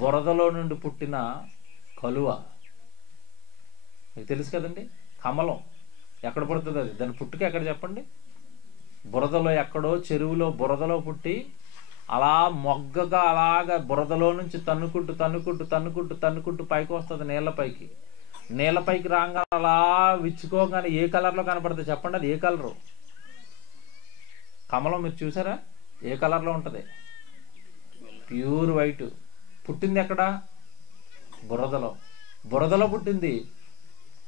బురదలో నుండి పుట్టిన కలువ మీకు తెలుసు కదండి. కమలం ఎక్కడ పుడుతుంది? అది దాని పుట్టుక ఎక్కడ చెప్పండి? బురదలో, ఎక్కడో చెరువులో బురదలో పుట్టి అలా మొగ్గగా అలాగా బురదలో నుంచి తన్నుకుంటూ పైకి వస్తుంది నీళ్ళపైకి. నీళ్ళపైకి రాగా అలా విచ్చుకోగానే ఏ కలర్లో కనపడుతుంది చెప్పండి? అది ఏ కలరు? కమలం మీరు చూసారా? ఏ కలర్లో ఉంటుంది? Pure white. పుట్టింది ఎక్కడ? బురదలో పుట్టింది.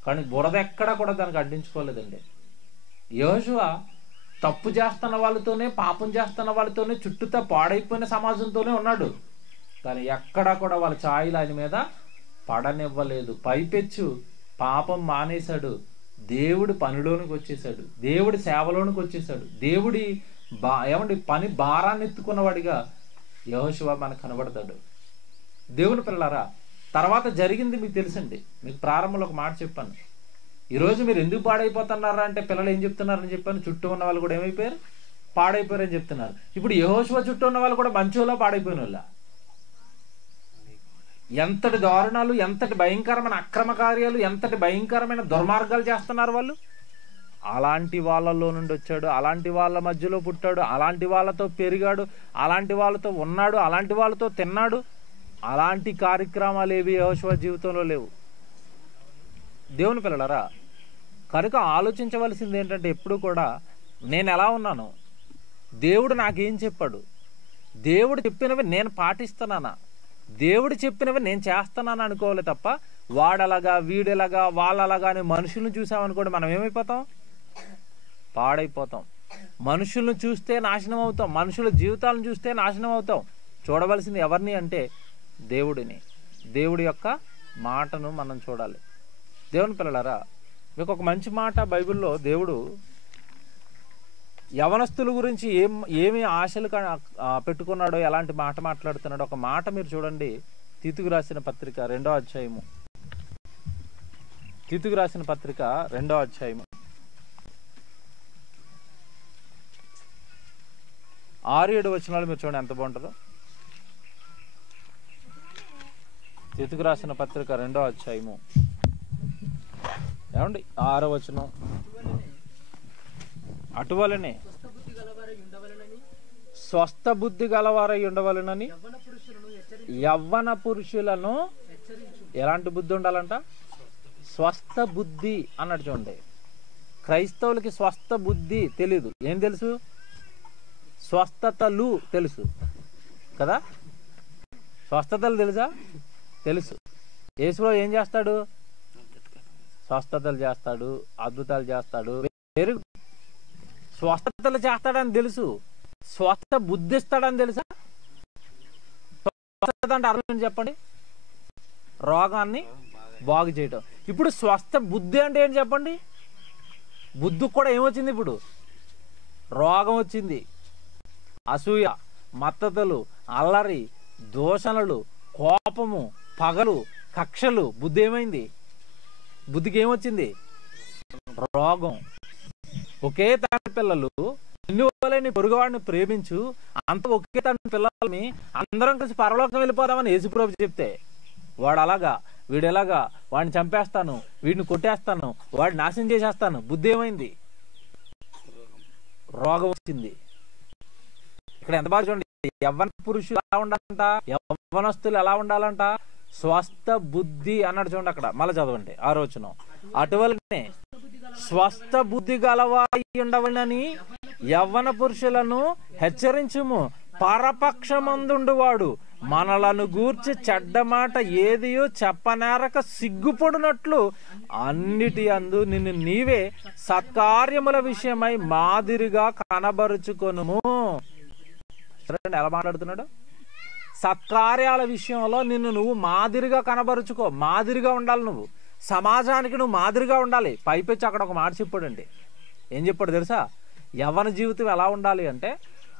కానీ బురద ఎక్కడా కూడా దానికి అడ్డించుకోలేదండి. యెహోషువ తప్పు చేస్తున్న వాళ్ళతోనే, పాపం చేస్తున్న వాళ్ళతోనే, చుట్టూతా పాడైపోయిన సమాజంతోనే ఉన్నాడు. కానీ ఎక్కడా కూడా వాళ్ళ ఛాయలు ఆయన మీద పడనివ్వలేదు. పైపెచ్చు పాపం మానేశాడు, దేవుడి పనిలోనికి వచ్చేసాడు, దేవుడి సేవలోనికి వచ్చేసాడు, దేవుడి పని భారాన్ని ఎత్తుకున్నవాడిగా యెహోషువ మనకు కనబడతాడు. దేవుని పిల్లలారా, తర్వాత జరిగింది మీకు తెలుసండి. మీకు ప్రారంభంలో ఒక మాట చెప్పాను. ఈరోజు మీరు ఎందుకు పాడైపోతున్నారా అంటే పిల్లలు ఏం చెప్తున్నారని చెప్పాను. చుట్టూ ఉన్న వాళ్ళు కూడా ఏమైపోయారు? పాడైపోయారని చెప్తున్నారు. ఇప్పుడు యెహోషువ చుట్టూ ఉన్న వాళ్ళు కూడా మంచోళ్ళ, పాడైపోయిన వాళ్ళ? ఎంతటి దారుణాలు, ఎంతటి భయంకరమైన అక్రమ కార్యాలు, ఎంతటి భయంకరమైన దుర్మార్గాలు చేస్తున్నారు వాళ్ళు. అలాంటి వాళ్ళలో నుండి వచ్చాడు, అలాంటి వాళ్ళ మధ్యలో పుట్టాడు, అలాంటి వాళ్ళతో పెరిగాడు, అలాంటి వాళ్ళతో ఉన్నాడు, అలాంటి వాళ్ళతో తిన్నాడు. అలాంటి కార్యక్రమాలు ఏవి యెహోషువ జీవితంలో లేవు. దేవుని పిల్లలారా, కనుక ఆలోచించవలసింది ఏంటంటే ఎప్పుడు కూడా నేను ఎలా ఉన్నాను, దేవుడు నాకేం చెప్పాడు, దేవుడు చెప్పినవి నేను పాటిస్తున్నానా, దేవుడు చెప్పినవి నేను చేస్తున్నాను అనుకోవాలి తప్ప వాడలాగా, వీడెలాగా, వాళ్ళలాగా అని మనుషులను చూసామనుకోండి మనం ఏమైపోతాం? పాడైపోతాం. మనుషులను చూస్తే నాశనం అవుతాం, మనుషుల జీవితాలను చూస్తే నాశనం అవుతాం. చూడవలసింది ఎవరిని అంటే దేవుడిని, దేవుడి యొక్క మాటను మనం చూడాలి. దేవుని పిల్లలారా, మీకు ఒక మంచి మాట బైబిల్లో దేవుడు యవనస్తుల గురించి ఏమి ఆశలు పెట్టుకున్నాడో, ఎలాంటి మాట మాట్లాడుతున్నాడో ఒక మాట మీరు చూడండి. తీతుకు రాసిన పత్రిక 2వ అధ్యాయము, తీతుకు రాసిన పత్రిక 2వ అధ్యాయము 6-7 వచనాలు మీరు చూడండి ఎంత బాగుంటుందో. తీతుకు రాసిన పత్రిక 2వ అధ్యాయము ఏమండి 6వ వచనం, అటువలనే స్వస్థ బుద్ధి గలవారై ఉండవలనని యవ్వన పురుషులను ఎలాంటి బుద్ధి ఉండాలంట? స్వస్థ బుద్ధి అన్నట్టు చూడండి. క్రైస్తవులకి స్వస్థ బుద్ధి తెలీదు. ఏం తెలుసు? స్వస్థతలు తెలుసు కదా. స్వస్థతలు తెలుసా? తెలుసు. యేసుప్రభు ఏం చేస్తాడు? స్వస్థతలు చేస్తాడు, అద్భుతాలు చేస్తాడు. స్వస్థతలు చేస్తాడని తెలుసు. స్వస్థ బుద్ధి ఇస్తాడని తెలుసా? స్వస్థత అంటే అర్థం చెప్పండి. రోగాన్ని బాగు చేయటం. ఇప్పుడు స్వస్థ బుద్ధి అంటే ఏంటి చెప్పండి? బుద్ధికి కూడా ఏమొచ్చింది? ఇప్పుడు రోగం వచ్చింది. అసూయ, మత్తతలు, అల్లరి, దూషణలు, కోపము, పగలు, కక్షలు. బుద్ధి ఏమైంది? బుద్ధికి ఏమొచ్చింది? రోగం. ఒకే తండ్రి పిల్లలు, నిన్ను వల్లే నీ పొరుగువాడిని ప్రేమించు, అంత ఒకే తండ్రి పిల్లల్ని అందరం కలిసి పరలోకం వెళ్ళిపోదామని యేసుప్రభు చెప్తే, వాడు అలాగా, వీడు ఎలాగా, వాడిని చంపేస్తాను, వీడిని కొట్టేస్తాను, వాడిని నాశనం చేసేస్తాను. బుద్ధి ఏమైంది? రోగం వచ్చింది. ఇక్కడ ఎంత బాగా చూడండి. యవ్వన పురుషులు ఎలా ఉండాలంట? యవ్వనస్తులు ఎలా ఉండాలంట? స్వస్థ బుద్ధి అన్నాడు చూడండి. అక్కడ మళ్ళీ చదవండి 6వ వచనం. అటువలనే స్వస్థ బుద్ధి గలవారై ఉండవలెనని యవ్వన పురుషులను హెచ్చరించుము. పరపక్షమందుండువాడు మనలను గూర్చి చెడ్డ మాట ఏదియో చెప్పనేరక సిగ్గుపడినట్లు అన్నిటి అందు నిన్ను నీవే సత్కార్యముల విషయమై మాదిరిగా కనబరుచుకొనుము. ఎలా మాట్లాడుతున్నాడు? సత్కార్యాల విషయంలో నిన్ను నువ్వు మాదిరిగా కనబరుచుకో. మాదిరిగా ఉండాలి. నువ్వు సమాజానికి నువ్వు మాదిరిగా ఉండాలి. పైపెచ్చి అక్కడ ఒక మాట చెప్పాడండి. ఏం చెప్పాడు తెలుసా? యవ్వన జీవితం ఎలా ఉండాలి అంటే,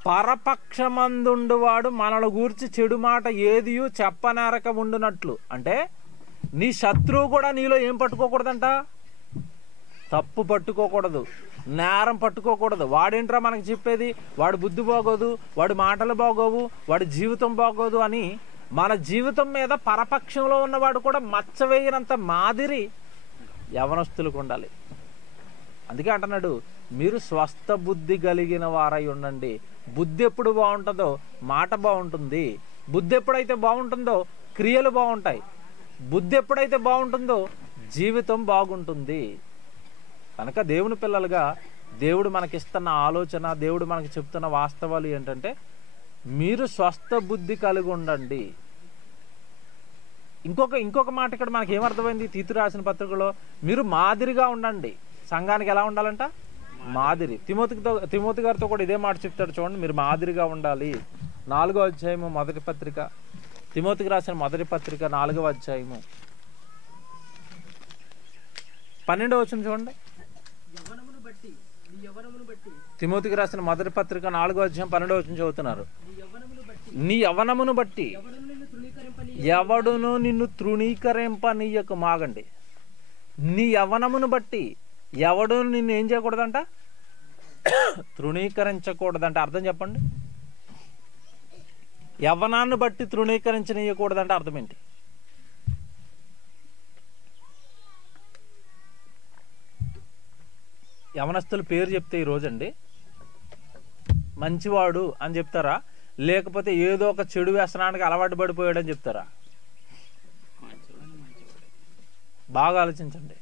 పరపక్షమందుండువాడు మనల గూర్చి చెడు మాట ఏదియు చెప్పనేరక ఉండునట్లు. అంటే నీ శత్రువు కూడా నీలో ఏం పట్టుకోకూడదంట? తప్పు పట్టుకోకూడదు, నేరం పట్టుకోకూడదు. వాడేంట్రా మనకు చెప్పేది? వాడి బుద్ధి బాగోదు, వాడి మాటలు బాగోవు, వాడి జీవితం బాగోదు అని మన జీవితం మీద పరపక్షంలో ఉన్నవాడు కూడా మచ్చవేయనంత మాదిరి యవనస్తులకు ఉండాలి. అందుకే అంటున్నాడు, మీరు స్వస్థ బుద్ధి కలిగిన వారై ఉండండి. బుద్ధి ఎప్పుడు బాగుంటుందో మాట బాగుంటుంది. బుద్ధి ఎప్పుడైతే బాగుంటుందో క్రియలు బాగుంటాయి. బుద్ధి ఎప్పుడైతే బాగుంటుందో జీవితం బాగుంటుంది. కనుక దేవుని పిల్లలుగా దేవుడు మనకిస్తున్న ఆలోచన, దేవుడు మనకి చెప్తున్న వాస్తవాలు ఏంటంటే, మీరు స్వస్థ బుద్ధి కలిగి ఉండండి. ఇంకొక మాట ఇక్కడ మనకి ఏమర్థమైంది? తీతు రాసిన పత్రికలో మీరు మాదిరిగా ఉండండి. సంఘానికి ఎలా ఉండాలంట? మాదిరి. తిమోతి గారితో కూడా ఇదే మాట చెప్తాడు చూడండి. మీరు మాదిరిగా ఉండాలి. 4వ అధ్యాయము మొదటి పత్రిక, తిమోతికి రాసిన మొదటి పత్రిక 4వ అధ్యాయము 12వ వచనం చూడండి. తిమోతికి రాసిన మొదటి పత్రిక 4వ అధ్యాయం 12వ వచనం చదువుతున్నారు. నీ యవ్వనమును బట్టి ఎవడును నిన్ను తృణీకరింపనీయకు. మాగండి. నీ యవ్వనమును బట్టి ఎవడు నిన్ను ఏం చేయకూడదంట? తృణీకరించకూడదంట. అర్థం చెప్పండి. యవ్వనాన్ని బట్టి తృణీకరించనీయకూడదంటే అర్థం ఏంటి? యవనస్తుల పేరు చెప్తే ఈరోజండి మంచివాడు అని చెప్తారా, లేకపోతే ఏదో ఒక చెడు వ్యసనానికి అలవాటు పడిపోయాడని చెప్తారా? బాగా ఆలోచించండి.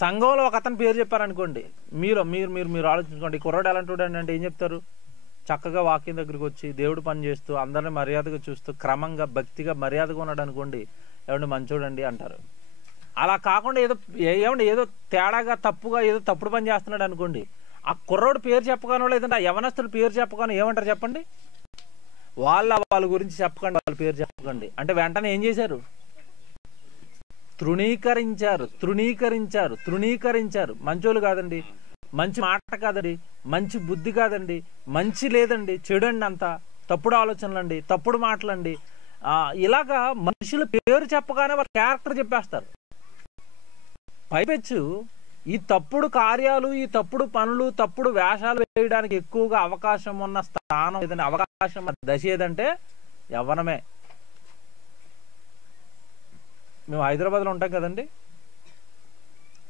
సంఘంలో ఒక అతని పేరు చెప్పారనుకోండి, మీరు ఆలోచించుకోండి. కుర్రాడు ఎలాంటి అంటే ఏం చెప్తారు? చక్కగా వాక్యం దగ్గరికి వచ్చి దేవుడు పని చేస్తూ అందరిని మర్యాదగా చూస్తూ క్రమంగా భక్తిగా మర్యాదగా ఉన్నాడు అనుకోండి, ఏమంటే మంచోడండి అంటారు. అలా కాకుండా ఏదో తేడాగా తప్పుగా ఏదో తప్పుడు పని చేస్తున్నాడు అనుకోండి, ఆ కుర్రోడు పేరు చెప్పగానో లేదంటే ఆ యవనస్తుల పేరు చెప్పగానో ఏమంటారు చెప్పండి? వాళ్ళ గురించి చెప్పకండి, వాళ్ళ పేరు చెప్పకండి అంటే వెంటనే ఏం చేశారు? తృణీకరించారు. మంచోళ్ళు కాదండి, మంచి మాట కాదండి, మంచి బుద్ధి కాదండి, మంచి లేదండి, చెడు అండి, అంతా తప్పుడు ఆలోచనలండి, తప్పుడు మాటలండి. ఇలాగా మనుషుల పేరు చెప్పగానే వాళ్ళ క్యారెక్టర్ చెప్పేస్తారు. పైపెచ్చు ఈ తప్పుడు కార్యాలు, ఈ తప్పుడు పనులు, తప్పుడు వేషాలు వేయడానికి ఎక్కువగా అవకాశం ఉన్న స్థానం ఏదంటే, అవకాశం దశ ఏదంటే యవ్వనమే. మేము హైదరాబాద్లో ఉంటాం కదండి,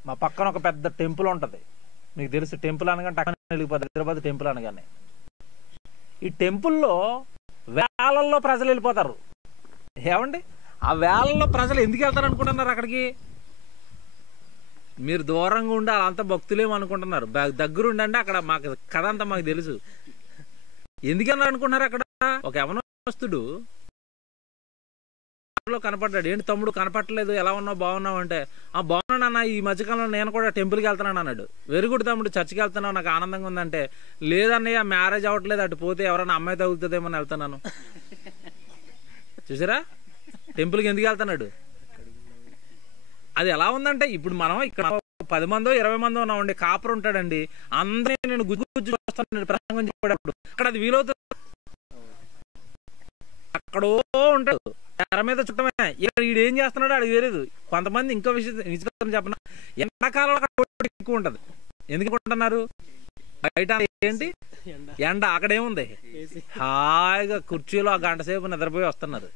మా పక్కన ఒక పెద్ద టెంపుల్ ఉంటుంది. మీకు తెలుసు, టెంపుల్ అనగానే టక్కన వెళ్ళిపోతుంది హైదరాబాద్ టెంపుల్ అనగానే. ఈ టెంపుల్లో వేలల్లో ప్రజలు వెళ్ళిపోతారు. ఏమండి, ఆ వేళల్లో ప్రజలు ఎందుకు వెళ్తారు అనుకుంటున్నారు అక్కడికి? మీరు దూరంగా ఉండి అంత భక్తులేమో అనుకుంటున్నారు. దగ్గరుండండి, అక్కడ మాకు కథ అంతా మాకు తెలుసు. ఎందుకన్నా అనుకుంటున్నారు? అక్కడ ఒక యవనస్తుడు కనపడ్డాడు. ఏంటి తమ్ముడు కనపడలేదు, ఎలా ఉన్నావు, బాగున్నావు అంటే, బాగున్నాను అన్న, ఈ మధ్యకాలంలో నేను కూడా టెంపుల్కి వెళ్తున్నాను అన్నాడు. వెరీ గుడ్ తమ్ముడు, చర్చికి వెళ్తున్నావు, నాకు ఆనందంగా ఉందంటే, లేదన్నయ్య మ్యారేజ్ అవ్వట్లేదు, అటు పోతే ఎవరైనా అమ్మాయి తగులుతుందేమో అని వెళ్తున్నాను. చూసారా టెంపుల్కి ఎందుకు వెళ్తున్నాడు? అది ఎలా ఉందంటే, ఇప్పుడు మనం ఇక్కడ 10 మందో 20 మందో ఉన్నామండి, కాపర్ ఉంటాడండి, అందరినీ నేను గుజ్జు చూస్తాను ప్రసంగం చెప్పేటప్పుడు, అక్కడ అది వీలవుతుంది. అక్కడో ఉంటాడు, తెర మీద చుట్టమే. ఇక్కడ వీడు ఏం చేస్తున్నాడో అడిగి తెలియదు. కొంతమంది ఇంకో విచిత్రం చెప్పిన, ఎండాకాలంలో అక్కడ ఎక్కువ ఉంటుంది. ఎందుకుంటున్నారు? బయట ఏంటి ఎండ, అక్కడేముంది హాయిగా కుర్చీలో ఆ గంట సేపు నిద్రపోయి వస్తున్నారు.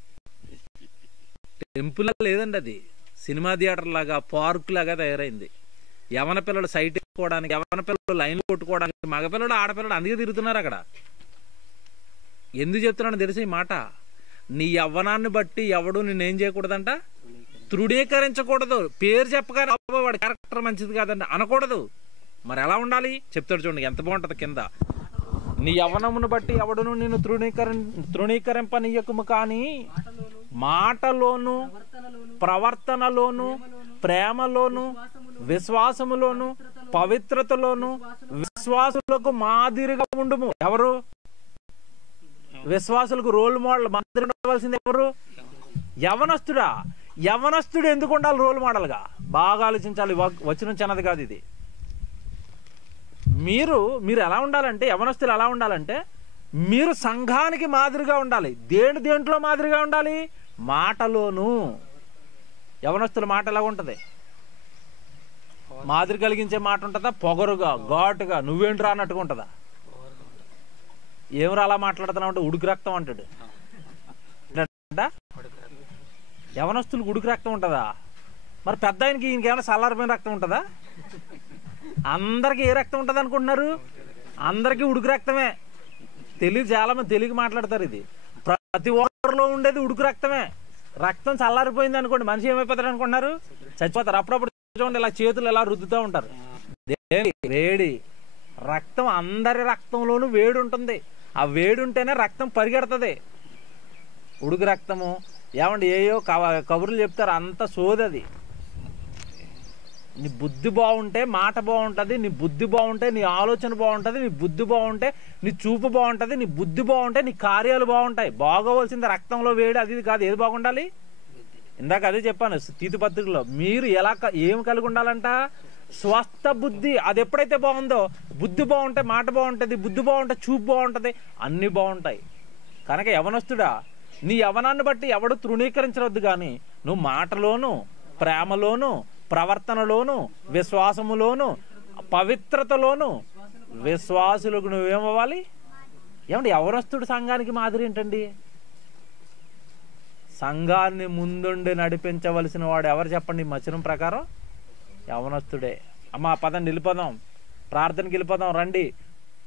టెంపుల్ లేదండి, అది సినిమా థియేటర్ లాగా, పార్క్ లాగా తయారైంది. యవన పిల్లలు సైట్ ఎక్కుకోవడానికి, యవన పిల్లలు లైన్లు కొట్టుకోవడానికి, మగపిల్లలు ఆడపిల్లలు అందుకే తిరుగుతున్నారు అక్కడ. ఎందుకు చెప్తున్నాను తెలిసి ఈ మాట? నీ యవ్వనాన్ని బట్టి ఎవడు నిన్నేం చేయకూడదంట, తృణీకరించకూడదు. పేరు చెప్పగానే వాడి క్యారెక్టర్ మంచిది కాదండి అనకూడదు. మరి ఎలా ఉండాలి చెప్తాడు చూడండి, ఎంత బాగుంటుంది కింద. నీ యవ్వనమును బట్టి ఎవడును నిన్ను తృణీకరింపనీయకుము, కానీ మాటలోను, ప్రవర్తనలోను, ప్రేమలోను, విశ్వాసములోను, పవిత్రతలోను విశ్వాసులకు మాదిరిగా ఉండుము. ఎవరు? విశ్వాసులకు రోల్ మోడల్ మాదిరి ఉండవలసింది ఎవరు? యవనస్తుడా. యవనస్తుడు ఎందుకు ఉండాలి రోల్ మోడల్గా? బాగా ఆలోచించాలి. వచనం చిన్నది కాదు ఇది. మీరు ఎలా ఉండాలంటే, యవనస్తులు ఎలా ఉండాలంటే, మీరు సంఘానికి మాదిరిగా ఉండాలి. దేంట్లో మాదిరిగా ఉండాలి? మాటలోను. యవనస్తుల మాట ఎలా ఉంటుంది? మాదిరి కలిగించే మాట ఉంటుందా? పొగరుగా, ఘాటుగా, నువ్వేంట్రా అన్నట్టుగా ఉంటుందా? ఏమరా అలా మాట్లాడుతున్నావు అంటే ఉడుకు రక్తం అంటాడు. యవనస్తులకు ఉడుకు రక్తం ఉంటుందా? మరి పెద్ద ఆయనకి ఇంకేమైనా చల్లారిపోయిన రక్తం ఉంటుందా? అందరికి ఏ రక్తం ఉంటుంది అనుకుంటున్నారు? అందరికీ ఉడుకు రక్తమే. చాలా మంది తెలియక మాట్లాడతారు. ఇది ప్రతి ఒక్కరిలో ఉండేది ఉడుకు రక్తమే. రక్తం చల్లారిపోయింది అనుకోండి, మనిషి ఏమైపోతారు అనుకుంటున్నారు? చచ్చిపోతారు. అప్పుడప్పుడు చూడండి ఇలా చేతులు ఎలా రుద్దుతూ ఉంటారు. వేడి రక్తం, అందరి రక్తంలోనూ వేడి ఉంటుంది. ఆ వేడి ఉంటేనే రక్తం పరిగెడుతుంది. ఉడుకు రక్తము ఏమండి ఏయో కబుర్లు చెప్తారు, అంత సోదది. నీ బుద్ధి బాగుంటే మాట బాగుంటుంది, నీ బుద్ధి బాగుంటే నీ ఆలోచన బాగుంటుంది, నీ బుద్ధి బాగుంటే నీ చూపు బాగుంటుంది, నీ బుద్ధి బాగుంటే నీ కార్యాలు బాగుంటాయి. బాగోవలసింది రక్తంలో వేడి అది కాదు. ఏది బాగుండాలి? ఇందాక అదే చెప్పాను తీతు పత్రికలో. మీరు ఏం కలిగి ఉండాలంట? స్వస్థ బుద్ధి. అది ఎప్పుడైతే బాగుందో, బుద్ధి బాగుంటే మాట బాగుంటుంది, బుద్ధి బాగుంటే చూపు బాగుంటుంది, అన్నీ బాగుంటాయి. కనుక యవనస్తుడా, నీ యవనాన్ని బట్టి ఎవడు తృణీకరించవద్దు, కానీ నువ్వు మాటలోను, ప్రేమలోను, ప్రవర్తనలోను, విశ్వాసములోను, పవిత్రతలోను విశ్వాసులకు నువ్వేమవ్వాలి? ఏమండి యవనస్తుడు సంఘానికి మాదిరి ఏంటండి? సంఘాన్ని ముందుండి నడిపించవలసిన వాడు ఎవరు చెప్పండి? వచనం ప్రకారం యవనస్తుడే. అమ్మ పదండి వెళ్ళిపోదాం, ప్రార్థనకి వెళ్ళిపోదాం రండి,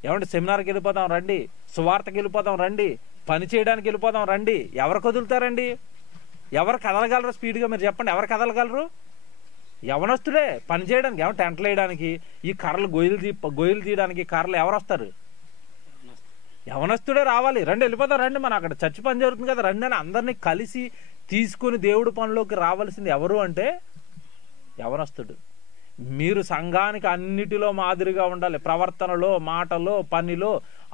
ఏమంటే సెమినార్కి వెళ్ళిపోదాం రండి, సువార్తకి వెళ్ళిపోదాం రండి, పని చేయడానికి వెళ్ళిపోదాం రండి. ఎవరు కదులుతారండి? ఎవరు కదలగలరు స్పీడ్గా? మీరు చెప్పండి, ఎవరు కదలగలరు? యవనస్తుడే. పని చేయడానికి, ఏమో టెంట్లు వేయడానికి, ఈ కర్రలు గొయ్యలు తీయడానికి కర్రలు ఎవరు వస్తారు? యవనస్తుడే రావాలి. రండి వెళ్ళిపోతాం రండి, మన అక్కడ చర్చి పని జరుగుతుంది కదా రండి అని అందరినీ కలిసి తీసుకుని దేవుడి పనిలోకి రావాల్సింది ఎవరు అంటే యవనస్తుడు. మీరు సంఘానికి అన్నిటిలో మాదిరిగా ఉండాలి. ప్రవర్తనలో, మాటలో, పనిలో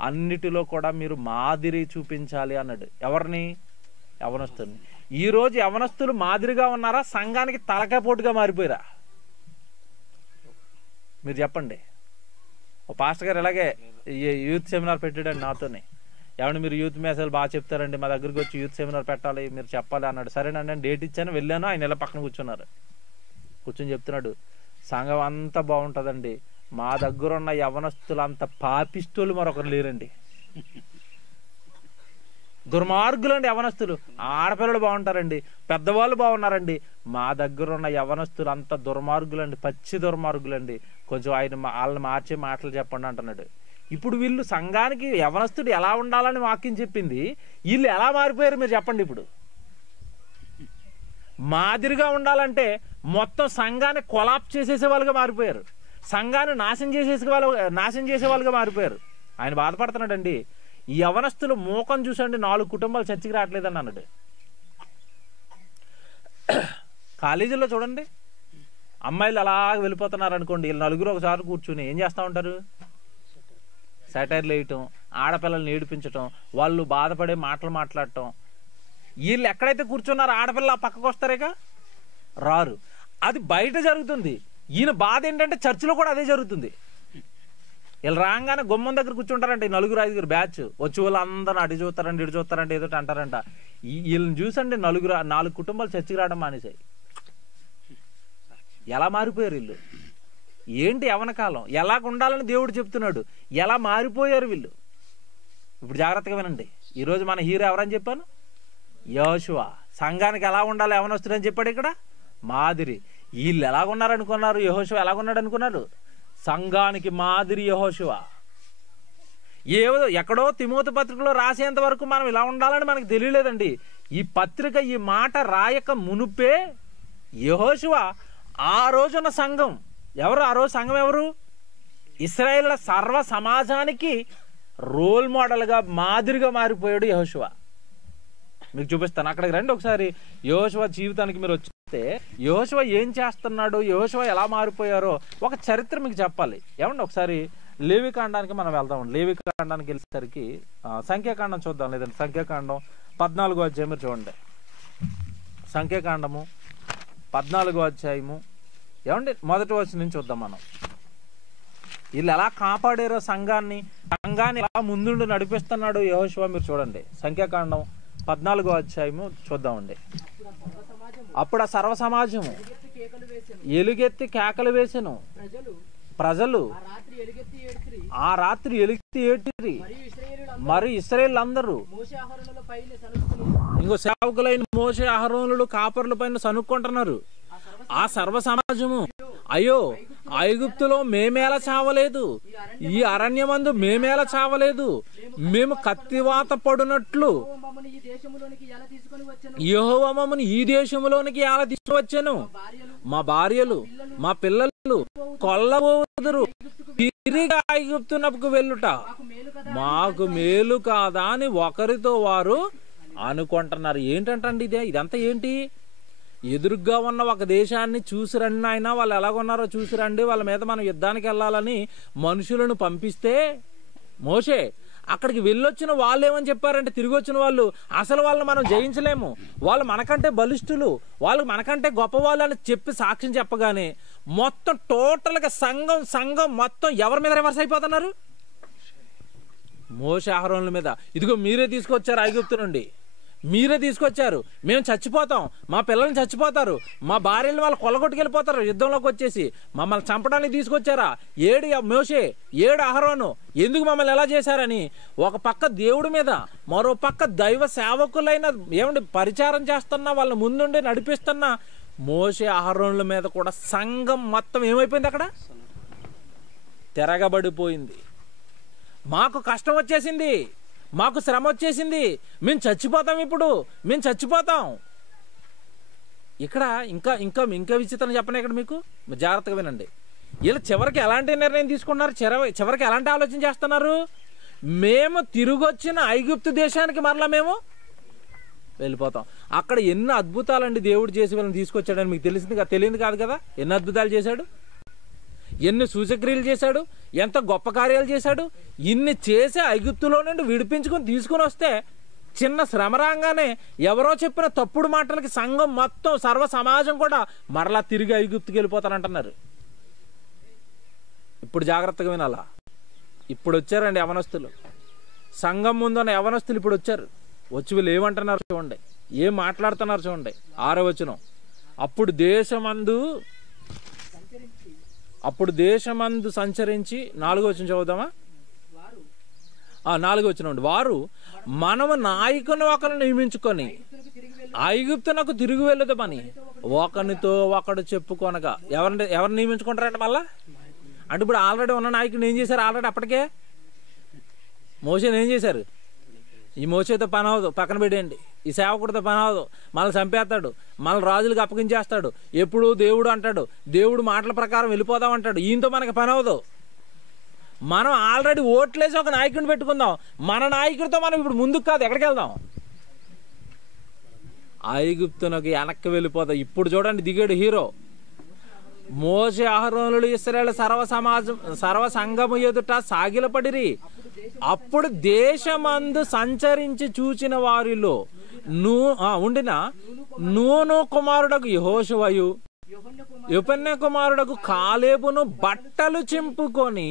అన్నిటిలో కూడా మీరు మాదిరి చూపించాలి అన్నాడు. ఎవరిని? యవనస్తుడిని. ఈరోజు యవనస్తులు మాదిరిగా ఉన్నారా? సంఘానికి తలకాయ పోటుగా మారిపోయారా? మీరు చెప్పండి. ఓ పాస్టర్ గారు ఇలాగే యూత్ సెమినార్ పెట్టాడండి నాతోనే. ఏమంటే మీరు యూత్ మెసేజ్ బాగా చెప్తారండి, మా దగ్గరికి వచ్చి యూత్ సెమినార్ పెట్టాలి, మీరు చెప్పాలి అన్నాడు. సరేనండి నేను డేట్ ఇచ్చాను, వెళ్ళాను. ఆయన ఇలా పక్కన కూర్చొని చెప్తున్నాడు, సంఘం అంతా బాగుంటుందండి, మా దగ్గర ఉన్న యవనస్తులు అంత పాపిస్తులు మరొకరు లేరండి. దుర్మార్గులండి యవనస్తులు. ఆడపిల్లలు బాగుంటారండి, పెద్దవాళ్ళు బాగున్నారండి, మా దగ్గర ఉన్న యవనస్తులు అంత దుర్మార్గులండి, పచ్చి దుర్మార్గులండి, కొంచెం వాళ్ళని మార్చే మాటలు చెప్పండి అంటున్నాడు. ఇప్పుడు వీళ్ళు సంఘానికి యవనస్తుడు ఎలా ఉండాలని వాక్యం చెప్పింది, వీళ్ళు ఎలా మారిపోయారు మీరు చెప్పండి. ఇప్పుడు మాదిరిగా ఉండాలంటే మొత్తం సంఘాన్ని కొలాప్స్ చేసేసే వాళ్ళుగా మారిపోయారు, సంఘాన్ని నాశనం చేసే వాళ్ళుగా మారిపోయారు. ఆయన బాధపడుతున్నాడండి. ఈ యవనస్తులు మోకం చూసండి 4 కుటుంబాలు చర్చికి రావట్లేదని అన్నాడు. కాలేజీలో చూడండి, అమ్మాయిలు అలా వెళ్ళిపోతున్నారు అనుకోండి, వీళ్ళు నలుగురు ఒకసారి కూర్చుని ఏం చేస్తూ ఉంటారు? సెటైర్లు వేయటం, ఆడపిల్లల్ని ఏడిపించటం, వాళ్ళు బాధపడే మాటలు మాట్లాడటం. వీళ్ళు ఎక్కడైతే కూర్చున్నారో ఆడపిల్ల పక్కకు వస్తారేగా, రారు. అది బయట జరుగుతుంది. ఈయన బాధ ఏంటంటే చర్చిలో కూడా అదే జరుగుతుంది. వీళ్ళు రాగానే గుమ్మం దగ్గర కూర్చుంటారంటే 4-5 బ్యాచ్ వచ్చి వాళ్ళు అందరూ అటు చూస్తారంటే ఇటు చూస్తారంటే ఏదో అంటారంట. వీళ్ళని చూసండి 4 కుటుంబాలు చర్చికి రావడం మానేసాయి. ఎలా మారిపోయారు వీళ్ళు? ఏంటి యవ్వన కాలం? ఎలాగ ఉండాలని దేవుడు చెప్తున్నాడు, ఎలా మారిపోయారు వీళ్ళు? ఇప్పుడు జాగ్రత్తగా వినండి. ఈరోజు మన హీరో ఎవరని చెప్పాను? యెహోషువ. సంఘానికి ఎలా ఉండాలి యవనస్తుడని చెప్పాడు ఇక్కడ, మాదిరి. వీళ్ళు ఎలాగున్నారనుకున్నారు? యెహోషువ ఎలాగున్నాడు అనుకున్నారు? సంఘానికి మాదిరి యెహోషువ. ఎక్కడో తిమోతి పత్రికలో రాసేంత వరకు మనం ఇలా ఉండాలని మనకు తెలియలేదండి. ఈ పత్రిక ఈ మాట రాయక మునుపే యెహోషువ ఆ రోజున్న సంఘం ఎవరు? ఆ రోజు సంఘం ఎవరు? ఇశ్రాయేలు సర్వ సమాజానికి రోల్ మోడల్గా మాదిరిగా మారిపోయాడు యెహోషువ. మీకు చూపిస్తాను, అక్కడికి రండి ఒకసారి. యెహోషువ జీవితానికి మీరు వచ్చితే యెహోషువ ఏం చేస్తున్నాడు, యెహోషువ ఎలా మారిపోయారో ఒక చరిత్ర మీకు చెప్పాలి. ఏమండి ఒకసారి లేవికాండానికి మనం వెళ్దాం. లేవికాండానికి వెళ్ళేసరికి సంఖ్యాకాండం చూద్దాం, లేదండి సంఖ్యాకాండం 14వ అధ్యాయం మీరు చూడండి. సంఖ్యాకాండము 14వ అధ్యాయము ఏమండి మొదటి వచనం నుంచి చూద్దాం మనం. వీళ్ళు ఎలా కాపాడారో సంఘాన్ని ఎలా ముందుండి నడిపిస్తున్నాడు యెహోషువ మీరు చూడండి. సంఖ్యాకాండం 14వ అధ్యాయము చూద్దామండి. అప్పుడు ఆ సర్వ సమాజము ఎలుగెత్తి కేకలు వేసెను, ప్రజలు ఆ రాత్రి ఎలుగెత్తి ఏడ్చిరి. మరి ఇశ్రాయేలీయులందరూ ఇంకో సేవకులైన మోషే అహరోనులు కాపర్ల పైన సనుక్కుంటున్నారు. ఆ సర్వ సమాజము, అయ్యో ఐగుప్తులో మేమేలా చావలేదు, ఈ అరణ్యమందు మేమేలా చావలేదు, మేము కత్తివాత పడునట్లు యెహోవా మమ్మల్ని ఈ దేశంలోనికి ఎలా తీసుకువచ్చాను, మా భార్యలు మా పిల్లలు కొల్లబోదురు, తిరిగి ఐగుప్తునకు వెళ్ళుట మాకు మేలు కాదా అని ఒకరితో వారు అనుకుంటున్నారు. ఏంటంటండి ఇదంతా ఏంటి? ఎదురుగ్గా ఉన్న ఒక దేశాన్ని చూసి రండి ఆయన, వాళ్ళు ఎలాగున్నారో చూసి రండి, వాళ్ళ మీద మనం యుద్ధానికి వెళ్ళాలని మనుషులను పంపిస్తే మోషే అక్కడికి వెళ్ళొచ్చిన వాళ్ళు ఏమని చెప్పారంటే, తిరిగి వచ్చిన వాళ్ళు, అసలు వాళ్ళని మనం జయించలేము, వాళ్ళు మనకంటే బలిష్ఠులు, వాళ్ళు మనకంటే గొప్పవాళ్ళు అని చెప్పి సాక్ష్యం చెప్పగానే మొత్తం టోటల్గా సంఘం మొత్తం ఎవరి మీద రివర్స్ అయిపోతున్నారు? మోషే అహరోనుల మీద. ఇదిగో మీరే తీసుకొచ్చారు ఐగుప్తు నుండి, మీరే తీసుకొచ్చారు, మేము చచ్చిపోతాం, మా పిల్లల్ని చచ్చిపోతారు, మా భార్యలు వాళ్ళు కొల్లగొట్టుకెళ్ళిపోతారు, యుద్ధంలోకి వచ్చేసి మమ్మల్ని చంపడానికి తీసుకొచ్చారా? ఏడు మోషే, ఏడు అహరోను, ఎందుకు మమ్మల్ని ఎలా చేశారని ఒక పక్క దేవుడి మీద, మరో పక్క దైవ సేవకులైన ఏమంటే పరిచారం చేస్తున్నా వాళ్ళని ముందుండి నడిపిస్తున్న మోషే అహరోనుల మీద కూడా సంఘం మొత్తం ఏమైపోయింది? అక్కడ తిరగబడిపోయింది. మాకు కష్టం వచ్చేసింది, మాకు శ్రమ వచ్చేసింది, మేము చచ్చిపోతాం, ఇప్పుడు మేము చచ్చిపోతాం. ఇక్కడ ఇంకా ఇంకా ఇంకా విచిత్రం చెప్పండి. ఇక్కడ మీకు జాగ్రత్తగా వినండి. వీళ్ళు చివరికి ఎలాంటి నిర్ణయం తీసుకున్నారు, చివరికి ఎలాంటి ఆలోచన చేస్తున్నారు? మేము తిరిగొచ్చిన ఐగుప్తు దేశానికి మరలా మేము వెళ్ళిపోతాం. అక్కడ ఎన్ని అద్భుతాలండి దేవుడు చేసి వీళ్ళని తీసుకొచ్చాడని మీకు తెలియదు కాదు కదా. ఎన్ని అద్భుతాలు చేశాడు, ఎన్ని సూచక్రియలు చేశాడు, ఎంత గొప్ప కార్యాలు చేశాడు. ఇన్ని చేసి ఐగుప్తులో నుండి విడిపించుకొని తీసుకుని వస్తే చిన్న శ్రమ రాగానే ఎవరో చెప్పిన తప్పుడు మాటలకి సంఘం మొత్తం సర్వ సమాజం కూడా మరలా తిరిగి ఐగుప్తుకి వెళ్ళిపోతారంటున్నారు. ఇప్పుడు జాగ్రత్తగా వినాలా. ఇప్పుడు వచ్చారండి యవనస్తులు, సంఘం ముందున్న యవనస్తులు ఇప్పుడు వచ్చారు. వచ్చి వీళ్ళు ఏమంటున్నారు చూడండి, ఏం మాట్లాడుతున్నారు చూడండి. 6వ వచనం. అప్పుడు దేశమందు సంచరించి 4వ వచనం చదువుదామా? 4వ వచనం అండి. వారు మనము నాయకుని ఒకరిని నియమించుకొని ఐగుప్తునకు తిరిగి వెళ్ళుదామని ఒకరితో ఒకడు చెప్పుకొనగా. ఎవరిని నియమించుకుంటారంటే మళ్ళా? అంటే ఇప్పుడు ఆల్రెడీ ఉన్న నాయకుని ఏం చేశారు? ఆల్రెడీ అప్పటికే మోషేని ఏం చేశారు? ఈ మోషేతో పని అవదు, పక్కన పెట్టేయండి. ఈ సేవకుడితో పని అవదు, మనల్ని చంపేస్తాడు, మనల్ని రాజులకు అప్పగించేస్తాడు, ఎప్పుడు దేవుడు అంటాడు, దేవుడు మాటల ప్రకారం వెళ్ళిపోదాం అంటాడు. ఈయనతో మనకి పని అవదు. మనం ఆల్రెడీ ఓట్లేసి ఒక నాయకుడిని పెట్టుకుందాం. మన నాయకుడితో మనం ఇప్పుడు ముందుకు కాదు, ఎక్కడికి వెళ్దాం? ఐగుప్తునకు వెనక్కి వెళ్ళిపోతాం. ఇప్పుడు చూడండి దిగాడు హీరో. మోషే అహరోనులు ఇశ్రాయేలు సర్వ సంఘము ఎదుట సాగిలపడిరి. అప్పుడు దేశమందు సంచరించి చూచిన వారిలో నూను కుమారుడకు యెహోషువయు యెఫున్నె కుమారుడకు కాలేబును బట్టలు చింపుకొని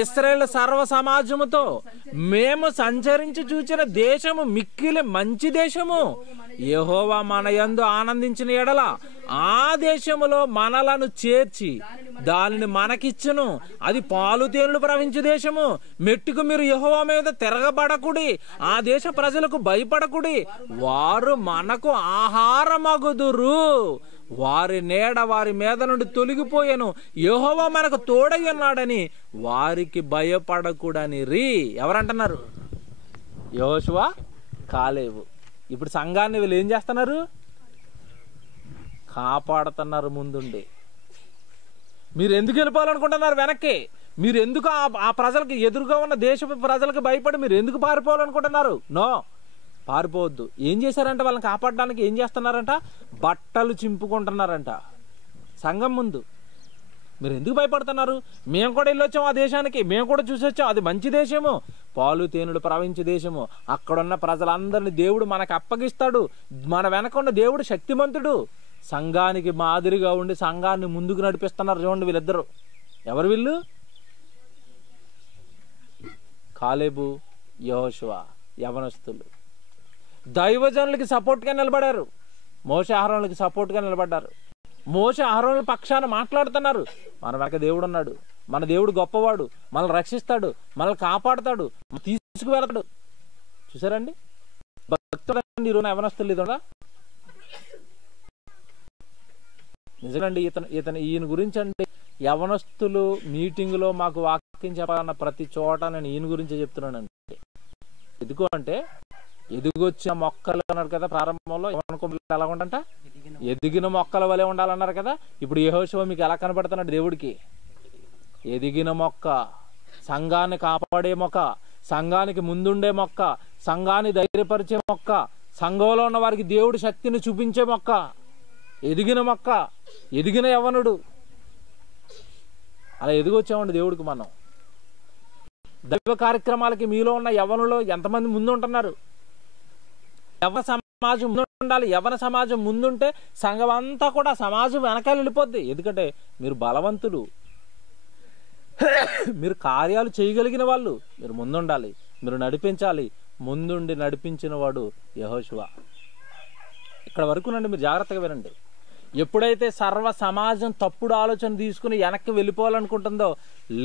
ఇశ్రాయేలు సర్వ సమాజముతో, మేము సంచరించి చూచిన దేశము మిక్కిలి మంచి దేశము, యెహోవా మన యందు ఆనందించిన ఎడల ఆ దేశములో మనలను చేర్చి దానిని మనకిచ్చును. అది పాలు తేనెలు ప్రవహించే దేశము. మెట్టుకు మీరు యెహోవా మీద తిరగబడకుడి, ఆ దేశ ప్రజలకు భయపడకుడి, వారు మనకు ఆహారమగుదురు, వారి నీడ వారి మీద నుండి తొలగిపోయాను, యెహోవా మనకు తోడై ఉన్నాడని వారికి భయపడకూడని రీ. ఎవరంటున్నారు? యెహోషువ, కాలేబు. ఇప్పుడు సంఘాన్ని వీళ్ళు ఏం చేస్తున్నారు? కాపాడుతున్నారు ముందుండి. మీరు ఎందుకు వెళ్ళిపోవాలనుకుంటున్నారు వెనక్కి? మీరు ఎందుకు ఆ ప్రజలకి, ఎదురుగా ఉన్న దేశ ప్రజలకు భయపడి మీరు ఎందుకు పారిపోవాలనుకుంటున్నారు? నో, పారిపోవద్దు. ఏం చేశారంట? వాళ్ళని కాపాడడానికి ఏం చేస్తున్నారంట? బట్టలు చింపుకుంటున్నారంట సంఘం ముందు. మీరు ఎందుకు భయపడుతున్నారు? మేము కూడా వెళ్ళొచ్చాం ఆ దేశానికి, మేము కూడా చూసి వచ్చాం, అది మంచి దేశము, పాలు తేనెలు ప్రవహించే దేశము. అక్కడున్న ప్రజలందరినీ దేవుడు మనకు అప్పగిస్తాడు. మన వెనకున్న దేవుడు శక్తిమంతుడు. సంఘానికి మాదిరిగా ఉండి సంఘాన్ని ముందుకు నడిపిస్తున్నారు. చూడండి వీళ్ళిద్దరు. ఎవరు వీళ్ళు? కాలేబు, యెహోషువ, యవనస్తులు. దైవజనులకి సపోర్ట్గా నిలబడారు. మోషే అహరోనులకి సపోర్ట్గా నిలబడ్డారు. మోషే అహరోనుల పక్షాన మాట్లాడుతున్నారు. మన వెనక దేవుడు ఉన్నాడు, మన దేవుడు గొప్పవాడు, మనల్ని రక్షిస్తాడు, మనల్ని కాపాడుతాడు, తీసుకువెళ్తాడు. చూసారండి భక్తుడండి ఈరోజు యవనస్తులు. ఇదా నిజండి. ఈయన గురించి అండి, యవనస్తులు మీటింగులో మాకు వాక్యం చెప్పాలన్న ప్రతి చోట నేను ఈయన గురించే చెప్తున్నానండి. ఎందుకు అంటే, ఎదిగొచ్చిన మొక్కలు అన్నారు కదా ప్రారంభంలో, యవన కొమ్మలు ఎలా ఉండంట? ఎదిగిన మొక్కల వలె ఉండాలన్నారు కదా. ఇప్పుడు యెహోషువ మీకు ఎలా కనబడుతున్నాడు దేవుడికి? ఎదిగిన మొక్క, సంఘాన్ని కాపాడే మొక్క, సంఘానికి ముందుండే మొక్క, సంఘాన్ని ధైర్యపరిచే మొక్క, సంఘంలో ఉన్న వారికి దేవుడి శక్తిని చూపించే మొక్క, ఎదిగిన మొక్క, ఎదిగిన యవ్వనుడు. అలా ఎదిగొచ్చామండి దేవుడికి మనం. దైవ కార్యక్రమాలకి మీలో ఉన్న యవ్వనులు ఎంతమంది ముందు ఉంటున్నారు? యవ్వన సమాజం ముందు ఉండాలి. యవ్వన సమాజం ముందుంటే సంఘం అంతా కూడా సమాజం వెనకాల వెళ్ళిపోద్ది. ఎందుకంటే మీరు బలవంతులు, మీరు కార్యాలు చేయగలిగిన వాళ్ళు, మీరు ముందుండాలి, మీరు నడిపించాలి. ముందుండి నడిపించిన వాడు యెహోషువ. ఇక్కడ వరకు నండి, మీరు జాగ్రత్తగా వినండి. ఎప్పుడైతే సర్వ సమాజం తప్పుడు ఆలోచన తీసుకుని వెనక్కి వెళ్ళిపోవాలనుకుంటుందో,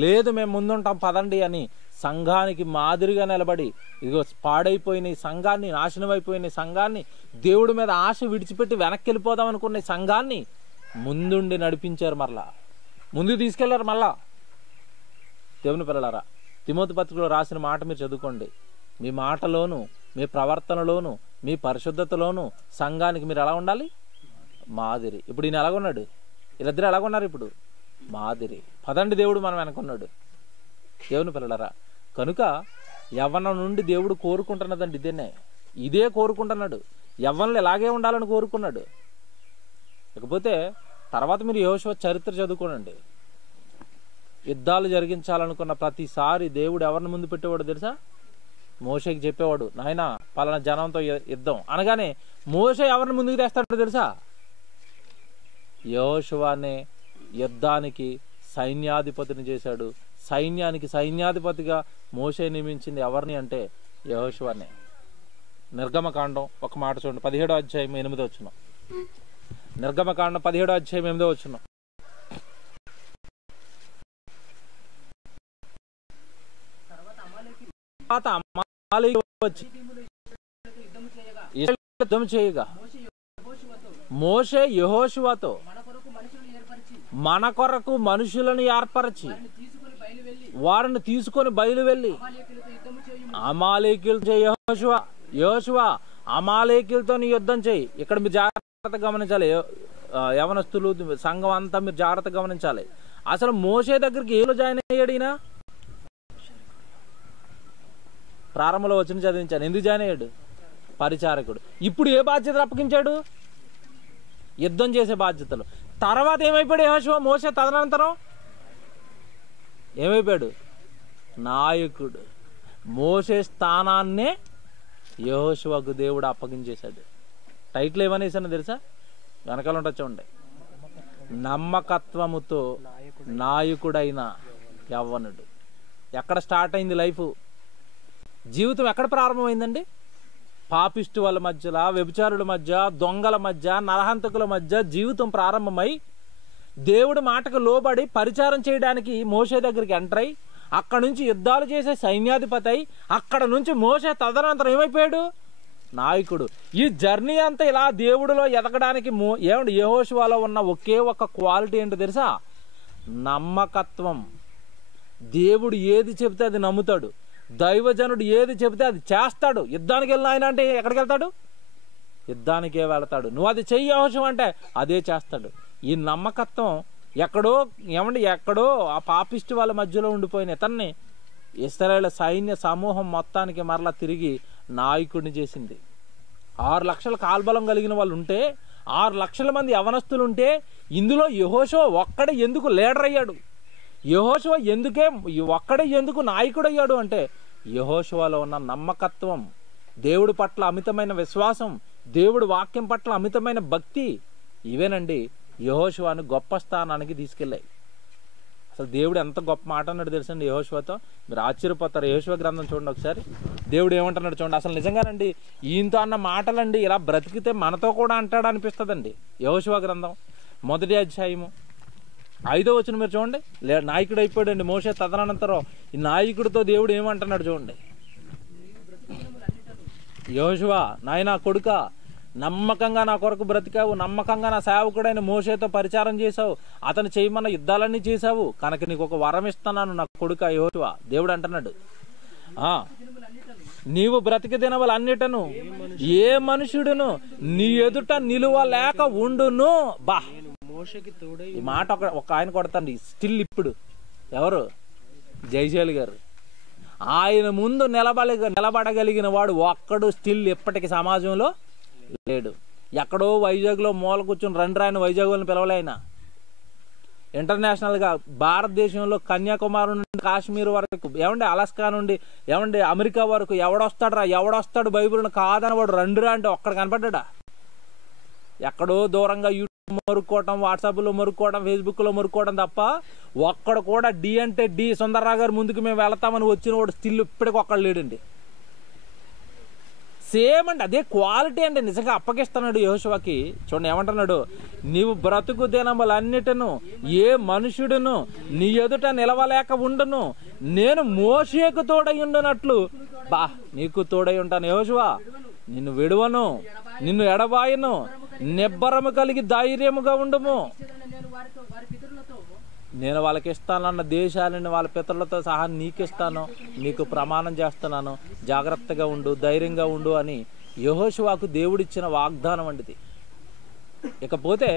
లేదు మేము ముందుంటాం పదండి అని సంఘానికి మాదిరిగా నిలబడి, ఇదిగో పాడైపోయిన ఈ సంఘాన్ని, నాశనం అయిపోయిన సంఘాన్ని, దేవుడి మీద ఆశ విడిచిపెట్టి వెనక్కి వెళ్ళిపోదాం అనుకున్న సంఘాన్ని ముందుండి నడిపించారు. మరలా ముందుకు తీసుకెళ్లారు. మళ్ళా దేవుని పిల్లలారా, తిమోతి పత్రికలో రాసిన మాట మీరు చదువుకోండి. మీ మాటలోను, మీ ప్రవర్తనలోను, మీ పరిశుద్ధతలోను సంఘానికి మీరు ఎలా ఉండాలి? మాదిరి. ఇప్పుడు ఈయన ఎలాగున్నాడు? వీళ్ళిద్దరు ఎలాగున్నారు? ఇప్పుడు మాదిరి. పదండి, దేవుడు మనం వెనకున్నాడు. దేవుని పిల్లలారా, కనుక యవ్వనం నుండి దేవుడు కోరుకుంటున్నదండి ఇదే కోరుకుంటున్నాడు. యవ్వనులు ఎలాగే ఉండాలని కోరుకున్నాడు. ఇకపోతే తర్వాత మీరు యెహోషువ చరిత్ర చదువుకోనండి. యుద్ధాలు జరిగించాలనుకున్న ప్రతిసారి దేవుడు ఎవరిని ముందు పెట్టేవాడు తెలుసా? మోషేకి చెప్పేవాడు, నాయనా పలానా జనంతో యుద్ధం అనగానే మోషే ఎవరిని ముందుకు తెస్తాడో తెలుసా? యెహోషువనే యుద్ధానికి సైన్యాధిపతిని చేశాడు. సైన్యానికి సైన్యాధిపతిగా మోషే నియమించింది ఎవరిని అంటే యెహోషువనే. నిర్గమకాండం ఒక మాట చూడండి, 17వ అధ్యాయం 8వ వచనం. నిర్గమకాండం 17వ అధ్యాయం 8వ వచనం. యుద్ధం చేయగా మోషే యెహోషువతో మన కొరకు మనుషులను ఏర్పరచి వారిని తీసుకొని బయలు వెళ్ళి అమాలేకీయులతో యెహోషువ అమాలేకీయులతో నీ యుద్ధం చేయి. ఇక్కడ మీరు జాగ్రత్తగా గమనించాలి, యవనస్తులు సంఘం అంతా మీరు జాగ్రత్తగా గమనించాలి. అసలు మోషే దగ్గరికి ఏలో జాయిన్ అయ్యాడు ఈయన? ప్రారంభంలో వచ్చిన చదివించాను. ఎందుకు జాయిన్ అయ్యాడు? పరిచారకుడు. ఇప్పుడు ఏ బాధ్యతలు అప్పగించాడు? యుద్ధం చేసే బాధ్యతలు. తర్వాత ఏమైపోయాడు యెహోషువ? మోషే తదనంతరం ఏమైపోయాడు? నాయకుడు. మోషే స్థానాన్నే యెహోషువకు దేవుడు అప్పగించేశాడు. టైటిల్ ఏమనేసానో తెలుసా? వెనకాల ఉంటుంది చూడండి, నమ్మకత్వముతో నాయకుడైన యవ్వనుడు. ఎక్కడ స్టార్ట్ అయింది లైఫ్? జీవితం ఎక్కడ ప్రారంభమైందండి? పాపిష్టి వాళ్ళ మధ్యలో, వ్యభిచారుల మధ్య, దొంగల మధ్య, నరహంతకుల మధ్య జీవితం ప్రారంభమై దేవుడి మాటకు లోబడి పరిచారం చేయడానికి మోషే దగ్గరికి ఎంటర్ అయి అక్కడ నుంచి యుద్ధాలు చేసే సైన్యాధిపతి అయి అక్కడ నుంచి మోషే తదనంతరం ఏమైపోయాడు? నాయకుడు. ఈ జర్నీ అంతా ఇలా దేవుడిలో ఎదగడానికి ఏమంటే యెహోషువలో ఉన్న ఒకే ఒక క్వాలిటీ ఏంటో తెలుసా? నమ్మకత్వం. దేవుడు ఏది చెబితే అది నమ్ముతాడు. దైవజనుడు ఏది చెబితే అది చేస్తాడు. యుద్ధానికి వెళ్ళిన ఆయన అంటే ఎక్కడికి వెళ్తాడు? యుద్ధానికే వెళ్తాడు. నువ్వు అది చెయ్యి యెహోషువ అంటే అదే చేస్తాడు. ఈ నమ్మకత్వం ఎక్కడో ఆ పాపిష్టి వాళ్ళ మధ్యలో ఉండిపోయిన ఇతన్ని ఇశ్రాయేలు సైన్య సమూహం మొత్తానికి మరలా తిరిగి నాయకుడిని చేసింది. 6 లక్షల కాల్బలం కలిగిన వాళ్ళు ఉంటే, 6 లక్షల మంది యవనస్తులు ఉంటే, ఇందులో యెహోషువ ఒక్కడే ఎందుకు లీడర్ అయ్యాడు? యెహోషువ ఒక్కడే ఎందుకు నాయకుడు అయ్యాడు అంటే యెహోషువలో ఉన్న నమ్మకత్వం, దేవుడి పట్ల అమితమైన విశ్వాసం, దేవుడి వాక్యం పట్ల అమితమైన భక్తి, ఇవేనండి యెహోషువను గొప్ప స్థానానికి తీసుకెళ్ళాయి. అసలు దేవుడు ఎంత గొప్ప మాట అన్నాడు తెలుసండి యెహోషువతో? మీరు ఆశ్చర్యపోతారు. యెహోషువ గ్రంథం చూడండి ఒకసారి. దేవుడు ఏమంటున్నాడు చూడండి. అసలు నిజంగానండి ఈయనతో అన్న మాటలండి ఇలా బ్రతికితే మనతో కూడా అంటాడు అనిపిస్తుందండి. యెహోషువ గ్రంథం 1వ అధ్యాయము 5వ వచనం మీరు చూడండి. నాయకుడు అయిపోయాడండి మోషే తదనంతరం. ఈ నాయకుడితో దేవుడు ఏమంటున్నాడు చూడండి. యెహోషువ, నాయనా కొడుకా, నమ్మకంగా నా కొరకు బ్రతికావు, నమ్మకంగా నా సేవకుడైన మోషేతో పరిచారం చేశావు, అతను చేయమన్న యుద్ధాలన్నీ చేశావు, కనుక నీకు ఒక వరం ఇస్తున్నాను నా కొడుకా యెహోషువ. దేవుడు అంటున్నాడు, నీవు బ్రతికి దినములన్నిటను ఏ మనుషుడును నీ ఎదుట నిలువలేక ఉండును. బా, ఈ మాట ఒక ఆయన కొడతాండి స్టిల్. ఇప్పుడు ఎవరు? జైశైల్ గారు. ఆయన ముందు నిలబడగలిగిన వాడు ఒక్కడు స్టిల్ ఇప్పటికి సమాజంలో లేడు. ఎక్కడో వైజాగ్లో మూల కూర్చొని రండ్రాయన వైజాగ్ వాళ్ళని పిలవలే ఆయన. ఇంటర్నేషనల్గా భారతదేశంలో కన్యాకుమారి నుండి కాశ్మీర్ వరకు, అలాస్కా నుండి అమెరికా వరకు ఎవడొస్తాడు బైబిల్ని కాదని వాడు రండిరా అంటే ఒక్కడ కనపడ్డా? ఎక్కడో దూరంగా యూట్యూబ్ మొరుక్కోవటం, వాట్సాప్లో మొరుక్కోవడం, ఫేస్బుక్లో మొరుక్కోవడం తప్ప ఒక్కడు కూడా డి అంటే డి సుందర్రావు గారు ముందుకు మేము వెళతామని వచ్చిన వాడు స్టిల్ ఇప్పటికి ఒక్కడు లేడండి. సేమ్ అండి, అదే క్వాలిటీ అండి. నిజంగా అప్పగిస్తున్నాడు యెహోషువకి. చూడండి ఏమంటున్నాడు, నీవు బ్రతుకు దినములన్నిటను ఏ మనుషుడును నీ ఎదుట నిలవలేక ఉండును, నేను మోషేకు తోడై ఉండునట్లు నీకు తోడై ఉంటాను. యెహోషువ, నిన్ను విడువను, నిన్ను ఎడబాయను, నిబ్బరము కలిగి ధైర్యముగా ఉండుము. నేను వాళ్ళకి ఇస్తానన్న దేశాలను వాళ్ళ పితరులతో సహా నీకిస్తాను, నీకు ప్రమాణం చేస్తున్నాను, జాగ్రత్తగా ఉండు, ధైర్యంగా ఉండు అని యెహోషువకు దేవుడిచ్చిన వాగ్దానం వంటిది. ఇకపోతే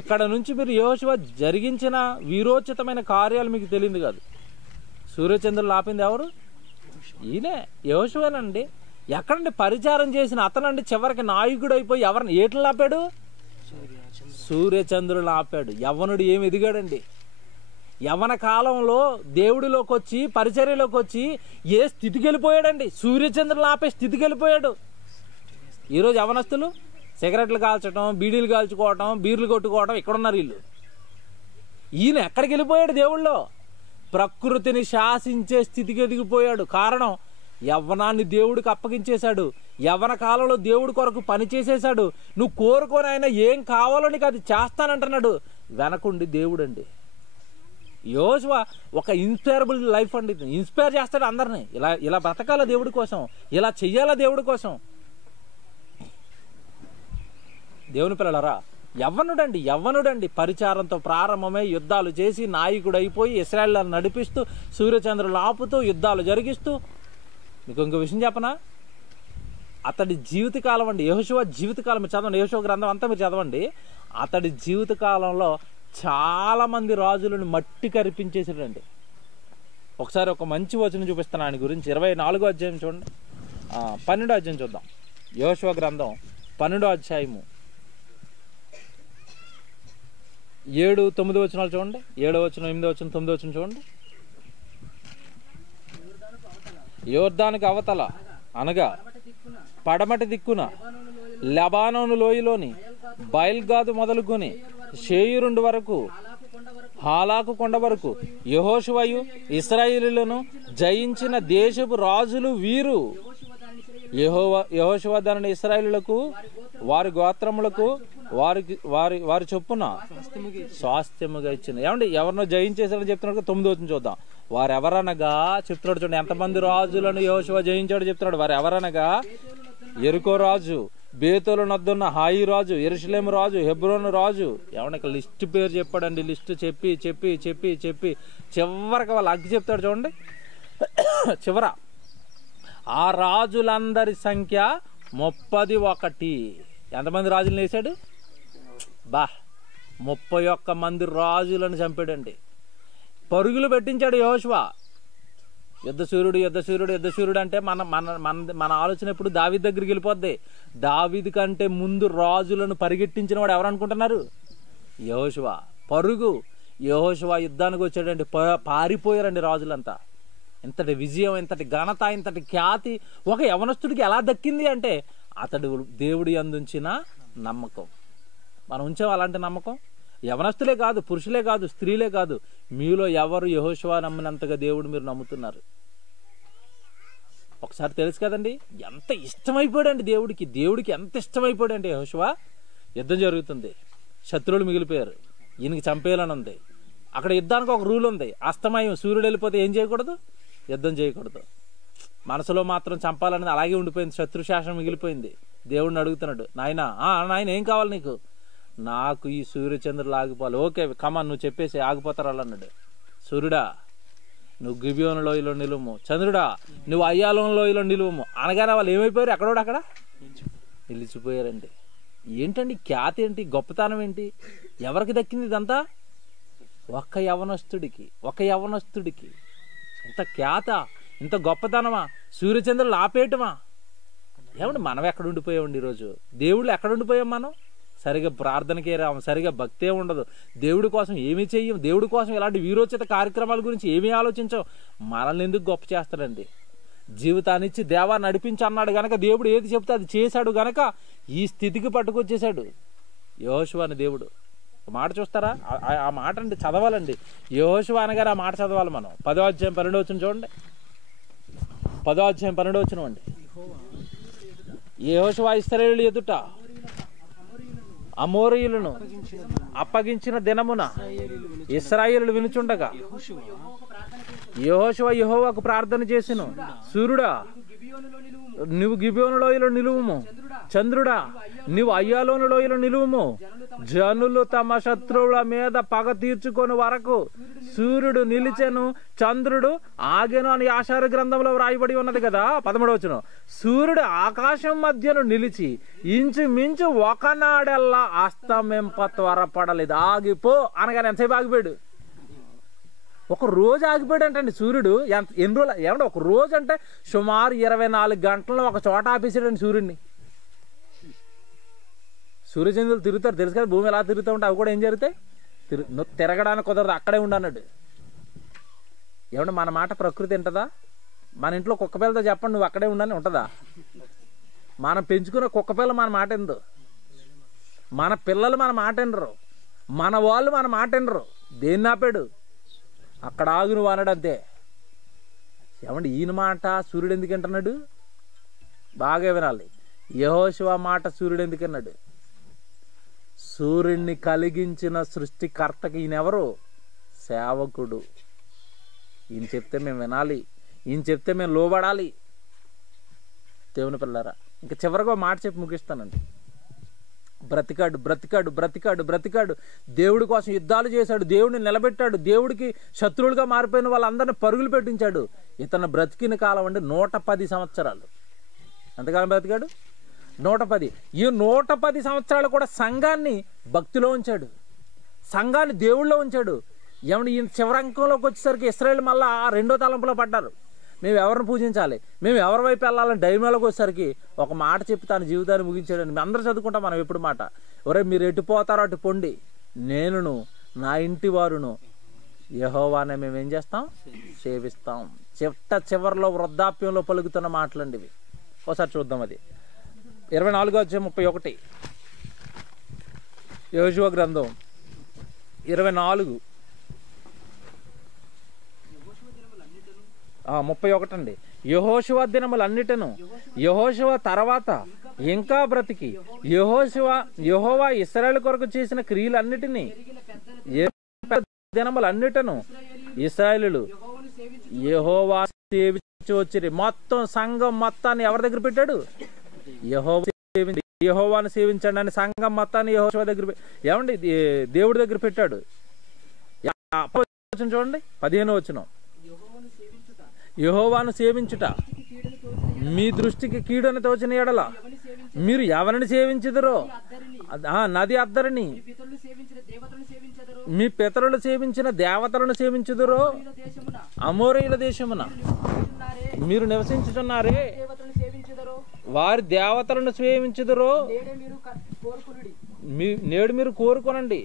ఇక్కడ నుంచి మీరు యెహోషువ జరిగించిన వీరోచితమైన కార్యాలు మీకు తెలియదు కాదు. సూర్యచంద్రులు ఆపింది ఎవరు? ఈయనే, యెహోషువేనండి. ఎక్కడండి పరిచారం చేసిన అతనండి చివరికి నాయకుడు అయిపోయి ఎవరిని ఏట్లు ఆపాడు? సూర్యచంద్రులు ఆపాడు. యవ్వనుడు ఏమి ఎదిగాడండి. యవ్వన కాలంలో దేవుడిలోకి వచ్చి పరిచర్యలోకి వచ్చి ఏ స్థితికి వెళ్ళిపోయాడండి? సూర్యచంద్రులు ఆపే స్థితికి వెళ్ళిపోయాడు. ఈరోజు యవనస్తులు సిగరెట్లు కాల్చడం, బీడీలు కాల్చుకోవటం, బీర్లు కొట్టుకోవడం, ఇక్కడున్నారు వీళ్ళు. ఈయన ఎక్కడికి వెళ్ళిపోయాడు? దేవుళ్ళో ప్రకృతిని శాసించే స్థితికి ఎదిగిపోయాడు. కారణం, యవ్వనాన్ని దేవుడికి అప్పగించేశాడు. యవ్వన కాలంలో దేవుడి కొరకు పని చేసేశాడు. నువ్వు కోరుకొని ఆయన ఏం కావాలో నీకు అది చేస్తానంటున్నాడు. వెనకుండి దేవుడు అండి. యెహోషువ ఒక ఇన్స్పైరబుల్ లైఫ్ అండి. ఇన్స్పైర్ చేస్తాడు అందరినీ. ఇలా బ్రతకాల దేవుడి కోసం, ఇలా చెయ్యాలా దేవుడి కోసం. దేవుని పిల్లలారా, యవ్వనుడండి పరిచారంతో ప్రారంభమై యుద్ధాలు చేసి నాయకుడు అయిపోయి ఇశ్రాయేలును నడిపిస్తూ సూర్యచంద్రులు ఆపుతూ యుద్ధాలు జరిగిస్తూ. మీకు ఇంకో విషయం చెప్పనా? అతడి జీవితకాలం అండి, యెహోషువ జీవితకాలం మీరు చదవండి, యెహోషువ గ్రంథం అంతా మీరు చదవండి. అతడి జీవితకాలంలో చాలామంది రాజులను మట్టి కరిపించేసాడండి. ఒకసారి ఒక మంచి వచనం చూపిస్తాను ఆయన గురించి. 24వ అధ్యాయం చూడండి, 12వ అధ్యాయం చూద్దాం. యెహోషువ గ్రంథం 12వ అధ్యాయము 7, 9 వచనాలు చూడండి. 7వ వచనం, 8వ వచనం, 9వ వచనం చూడండి. యోర్దానుకు అవతల అనగా పడమటి దిక్కున లెబానోను లోయలోని బయల్గాదు మొదలుకొని షేయూరుండు వరకు, హాలాకు కొండ వరకు యెహోషువయు ఇశ్రాయేలీయులను జయించిన దేశపు రాజులు వీరు. యెహోషువ దానిని ఇశ్రాయేలీయులకు వారి గోత్రములకు వారి చొప్పున స్వాస్థ్యముగా ఇచ్చిన. ఏమండి, ఎవరినో జయించేసాడని చెప్తున్నాడు. 9వ వచనం చూద్దాం. వారెవరనగా చెప్తున్నాడు చూడండి, ఎంతమంది రాజులను యెహోషువ జయించాడు చెప్తున్నాడు. వారెవరనగా యెరికో రాజు, బేతేలు నద్దున్న హాయి రాజు, యెరూషలేము రాజు, హెబ్రోను రాజు. ఏమన్నా లిస్ట్ పేరు చెప్పాడండి. లిస్ట్ చెప్పి చెప్పి చెప్పి చెప్పి చివరికి వాళ్ళ అగ్గి చెప్తాడు చూడండి. చివర ఆ రాజులందరి సంఖ్య 31. ఎంతమంది రాజులను వేశాడు? 31 మంది రాజులను చంపాడండి. పరుగులు పెట్టించాడు యెహోషువ. యుద్ధశూరుడు యుద్ధశూరుడు యుద్ధశూరుడు అంటే మన మన మన మన ఆలోచన ఎప్పుడు దావీదు దగ్గరికి వెళ్ళిపోద్ది. దావీదు కంటే ముందు రాజులను పరిగెట్టించిన వాడు ఎవరు అనుకుంటున్నారు? యెహోషువ. పరుగు. యెహోషువ యుద్ధానికి వచ్చాడండి. పారిపోయారండి రాజులంతా. ఇంతటి విజయం, ఇంతటి ఘనత, ఇంతటి ఖ్యాతి ఒక యవనస్తుడికి ఎలా దక్కింది అంటే అతడు దేవుడి అందుంచిన నమ్మకం. మనం ఉంచాం అలాంటి నమ్మకం. యవనస్తులే కాదు, పురుషులే కాదు, స్త్రీలే కాదు, మీలో ఎవరు యెహోషువ నమ్మినంతగా దేవుడు మీరు నమ్ముతున్నారు? ఒకసారి తెలుసు కదండి, ఎంత ఇష్టమైపోయాడండి దేవుడికి. దేవుడికి ఎంత ఇష్టమైపోయాడండి యెహోషువ. యుద్ధం జరుగుతుంది, శత్రువులు మిగిలిపోయారు, ఈయనకి చంపేయాలని ఉంది. అక్కడ యుద్ధానికి ఒక రూల్ ఉంది. అస్తమయం సూర్యుడు వెళ్ళిపోతే ఏం చేయకూడదు? యుద్ధం చేయకూడదు. మనసులో మాత్రం చంపాలనేది అలాగే ఉండిపోయింది. శత్రు శాసనం మిగిలిపోయింది. దేవుడిని అడుగుతున్నాడు, నాయన ఏం కావాలి నీకు? నాకు ఈ సూర్యచంద్రులు ఆగిపోవాలి. ఓకే కమాన్, నువ్వు చెప్పేసి ఆగిపోతారు అన్నాడు. సూర్యుడా నువ్వు గిబియోను లోయలో నిలువుము, చంద్రుడా నువ్వు అయ్యాలోని లోయలో నిలువుము అనగానే వాళ్ళు ఏమైపోయారు? ఎక్కడోడు అక్కడ నిలిచిపోయారండి. ఏంటండి ఖ్యాతి ఏంటి, గొప్పతనం ఏంటి? ఎవరికి దక్కింది ఇదంతా? ఒక్క యవనస్తుడికి. ఇంత ఖ్యాత, ఇంత గొప్పతనమా? సూర్యచంద్రులు ఆపేయటమా? ఏమండి మనం ఎక్కడ ఉండిపోయామండి ఈరోజు? దేవుళ్ళు ఎక్కడ ఉండిపోయాం మనం? సరిగా ప్రార్థనకే రాము, సరిగా భక్తే ఉండదు, దేవుడి కోసం ఏమీ చెయ్యం, దేవుడి కోసం ఇలాంటి వీరోచిత కార్యక్రమాల గురించి ఏమీ ఆలోచించాం. మనల్ని ఎందుకు గొప్ప చేస్తాడండి? జీవితాన్ని ఇచ్చి దేవా నడిపించి అన్నాడు గనక, దేవుడు ఏది చెప్తే అది చేశాడు గనక ఈ స్థితికి పట్టుకొచ్చేశాడు యెహోషువ అని దేవుడు. మాట చూస్తారా? ఆ మాట అంటే చదవాలండి. యెహోషువ అనగానే ఆ మాట చదవాలి మనం. 10వ అధ్యాయం 12వ వచనం చూడండి. 10వ అధ్యాయం 12వ వచనం అండి. యెహోషువ ఇశ్రాయేలు ఎదుట అమోరీయులను అప్పగించిన దినమున ఇశ్రాయేలు వినుచుండగా యెహోషువ యెహోవాకు ప్రార్థన చేసెను. సూర్యుడా నువ్వు గిబియోను లోయలో నిలువుము, చంద్రుడా నువ్వు అయ్యాలోను లోయలో నిలువుము. జనులు తమ శత్రువుల మీద పగ తీర్చుకొని వరకు సూర్యుడు నిలిచెను, చంద్రుడు ఆగెను అని ఆషారు గ్రంథంలో వ్రాయబడి ఉన్నది కదా. 13వ వచనం. సూర్యుడు ఆకాశం మధ్యలో నిలిచి ఇంచుమించు ఒకనాడల్లా అస్తమింప త్వరపడలేదు. ఆగిపో అనగానే ఎంతసేపు ఆగిపోయాడు? ఒక రోజు ఆగిపోయాడు అంటండి సూర్యుడు. ఎన్ని రోజులు ఏమంటే ఒక రోజు అంటే సుమారు 24 గంటలను ఒక చోట ఆపేసాడండి సూర్యుడిని. సూర్యచంద్రులు తిరుగుతారు తెలుసు కదా, భూమి ఎలా తిరుగుతూ ఉంటే అవి కూడా ఏం జరుగుతాయి? తిరగడానికి కుదరదు, అక్కడే ఉండన్నాడు. ఏమంటే మన మాట ప్రకృతి ఉంటుందా? మన ఇంట్లో కుక్క పిల్లతో చెప్పండి నువ్వు అక్కడే ఉండని ఉంటుందా? మనం పెంచుకున్న కుక్క పిల్ల మన మాట ఎందు, మన పిల్లలు మన మాట వినరు, మన వాళ్ళు మన మాట వినరు. దేన్ని ఆపాడు? అక్కడ ఆగు నువ్వు అన్నాడు అంతే. ఏమండి ఈయన మాట సూర్యుడు ఎందుకు అంటున్నాడు? బాగా వినాలి. యెహోషువ మాట సూర్యుడు ఎందుకు అన్నాడు? సూర్యుడిని కలిగించిన సృష్టికర్తకి ఈయనెవరు? సేవకుడు. ఈయన చెప్తే మేము వినాలి, ఈయన చెప్తే మేము లోబడాలి. దేవుని పిల్లరా, ఇంకా చివరిగా మాట చెప్పి ముగిస్తానండి. బ్రతికాడు బ్రతికాడు బ్రతికాడు బ్రతికాడు దేవుడి కోసం యుద్ధాలు చేశాడు, దేవుడిని నిలబెట్టాడు, దేవుడికి శత్రువులుగా మారిపోయిన వాళ్ళందరినీ పరుగులు పెట్టించాడు. ఇతను బ్రతికిన కాలం అండి 110 సంవత్సరాలు. ఎంతకాలం బ్రతికాడు? 110. ఈ 110 సంవత్సరాలు కూడా సంఘాన్ని భక్తిలో ఉంచాడు, సంఘాన్ని దేవుళ్ళో ఉంచాడు. ఏమంటే ఈ చివరంకంలోకి వచ్చేసరికి ఇశ్రాయేలు మళ్ళా రెండో తలంపులో పడ్డారు. మేము ఎవరిని పూజించాలి, మేము ఎవరి వైపు వెళ్ళాలని డైమాలోకి వచ్చేసరికి ఒక మాట చెప్పి తన జీవితాన్ని ముగించాడని మేము అందరూ చదువుకుంటాం. మనం ఎప్పుడు మాట, ఎవరే మీరు ఎటు పోతారో అటు పొండి, నేనును నా ఇంటి వారును యెహోవానే మేము ఏం చేస్తాం? సేవిస్తాం. చివరిలో వృద్ధాప్యంలో పలుకుతున్న మాటలండి ఇవి. ఒకసారి చూద్దాం. అది 24:31 యెహోషువ గ్రంథం 24 31 అండి. యెహోషువ దినములన్నిటను యెహోషువ తర్వాత ఇంకా బ్రతికి యెహోవా ఇశ్రాయేలు కొరకు చేసిన క్రియలన్నిటినీ దినములన్నిటను ఇశ్రాయేలీయులు యెహోవా సేవించి వచ్చిరి. మొత్తం సంఘం మొత్తాన్ని ఎవరి దగ్గర పెట్టాడు? యెహోవాను సేవించండి అని సంఘం మొత్తాన్ని యెహోషువ దగ్గర, ఏమండి దేవుడి దగ్గర పెట్టాడు. చూడండి 15వ వచనం, యెహోవాను సేవించుట మీ దృష్టికి కీడుని తోచిన ఎడల మీరు ఎవరిని సేవించుదురో నది అద్దరిని మీ పితరులు సేవించిన దేవతలను సేవించుదురో అమోరీయుల దేశమున మీరు నివసించుచున్నారే వారి దేవతలను సేవించుదురో నేడు మీరు కోరుకొనండి.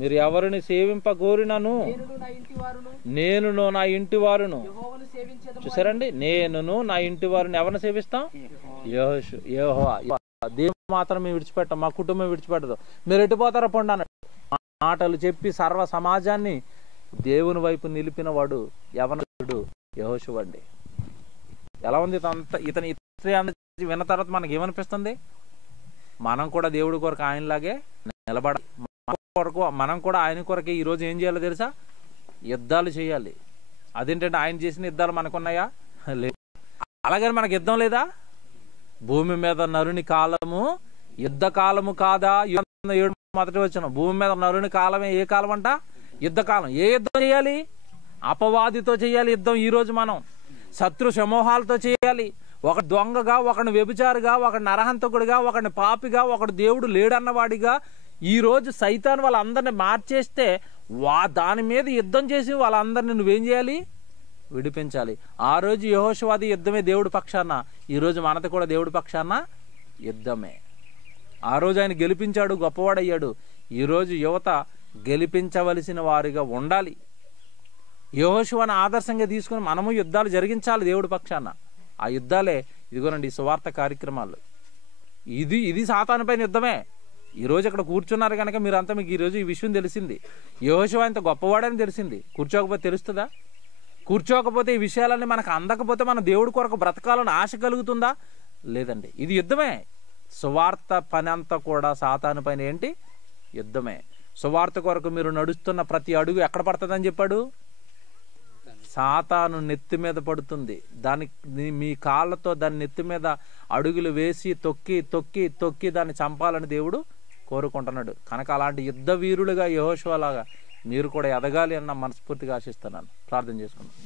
మీరు ఎవరిని సేవింపగోరినను నేనును నా ఇంటి వారును. చూసారండి, నేనును నా ఇంటి వారిని ఎవరిని సేవిస్తాం? యెహోవా. దేవుడు మాత్రం మేము విడిచిపెట్టాం, మా కుటుంబం విడిచిపెట్టదు. మీరు ఎటుపోతారో పొండి అన్నాడు. మాటలు చెప్పి సర్వ సమాజాన్ని దేవుని వైపు నిలిపిన వాడు యవనుడు యెహోషువ అండి. ఎలా ఉంది ఇతని విన్న తర్వాత మనకి ఏమనిపిస్తుంది? మనం కూడా దేవుడి కొరకు ఆయనలాగే నిలబడాలి. మనం కూడా ఆయన కొరకే ఈరోజు ఏం చేయాలో తెలుసా? యుద్ధాలు చేయాలి. అదేంటంటే ఆయన చేసిన యుద్ధాలు మనకున్నాయా? లేదు. అలాగని మనకు యుద్ధం లేదా? భూమి మీద నరుని కాలము యుద్ధ కాలము కాదా? 7 మొదటి వచ్చిన భూమి మీద నరుని కాలమే ఏ కాలం అంట? యుద్ధ కాలం. ఏ యుద్ధం చేయాలి? అపవాదితో చేయాలి యుద్ధం. ఈరోజు మనం శత్రు సమూహాలతో చేయాలి. ఒక దొంగగా, ఒకడిని వ్యభిచారిగా, ఒకడిని నరహంతకుడిగా, ఒకడిని పాపిగా, ఒకడు దేవుడు లేడన్నవాడిగా ఈరోజు సైతాన్ వాళ్ళందరినీ మార్చేస్తే దాని మీద యుద్ధం చేసి వాళ్ళందరినీ నువ్వేం చేయాలి? విడిపించాలి. ఆ రోజు యెహోషువది యుద్ధమే దేవుడి పక్షాన, ఈరోజు మనది కూడా దేవుడి పక్షాన యుద్ధమే. ఆ రోజు ఆయన గెలిపించాడు, గొప్పవాడయ్యాడు. ఈరోజు యువత గెలిపించవలసిన వారిగా ఉండాలి. యెహోషువను ఆదర్శంగా తీసుకుని మనము యుద్ధాలు జరిగించాలి దేవుడి పక్షాన. ఆ యుద్ధాలే ఇదిగోనండి సువార్త కార్యక్రమాలు. ఇది సాతాను పైన యుద్ధమే. ఈరోజు అక్కడ కూర్చున్నారు కనుక మీరంతా మీకు ఈరోజు ఈ విషయం తెలిసింది. యెహోషువ ఇంత గొప్పవాడని తెలిసింది. కూర్చోకపోతే తెలుస్తుందా? కూర్చోకపోతే ఈ విషయాలన్నీ మనకు అందకపోతే మన దేవుడి కొరకు బ్రతకాలని ఆశ కలుగుతుందా? లేదండి. ఇది యుద్ధమే. సువార్త పని అంతా కూడా సాతాను పైన ఏంటి? యుద్ధమే. సువార్త కొరకు మీరు నడుస్తున్న ప్రతి అడుగు ఎక్కడ పడుతుందని చెప్పాడు? సాతాను నెత్తి మీద పడుతుంది. మీ కాళ్ళతో దాని నెత్తి మీద అడుగులు వేసి తొక్కి తొక్కి తొక్కి దాన్ని చంపాలని దేవుడు కోరుకుంటున్నాడు. కనుక అలాంటి యుద్ధ వీరులుగా యెహోషువలాగా మీరు కూడా ఎదగాలి అన్న మనస్ఫూర్తిగా ఆశిస్తున్నాను. ప్రార్థన చేసుకుందాం.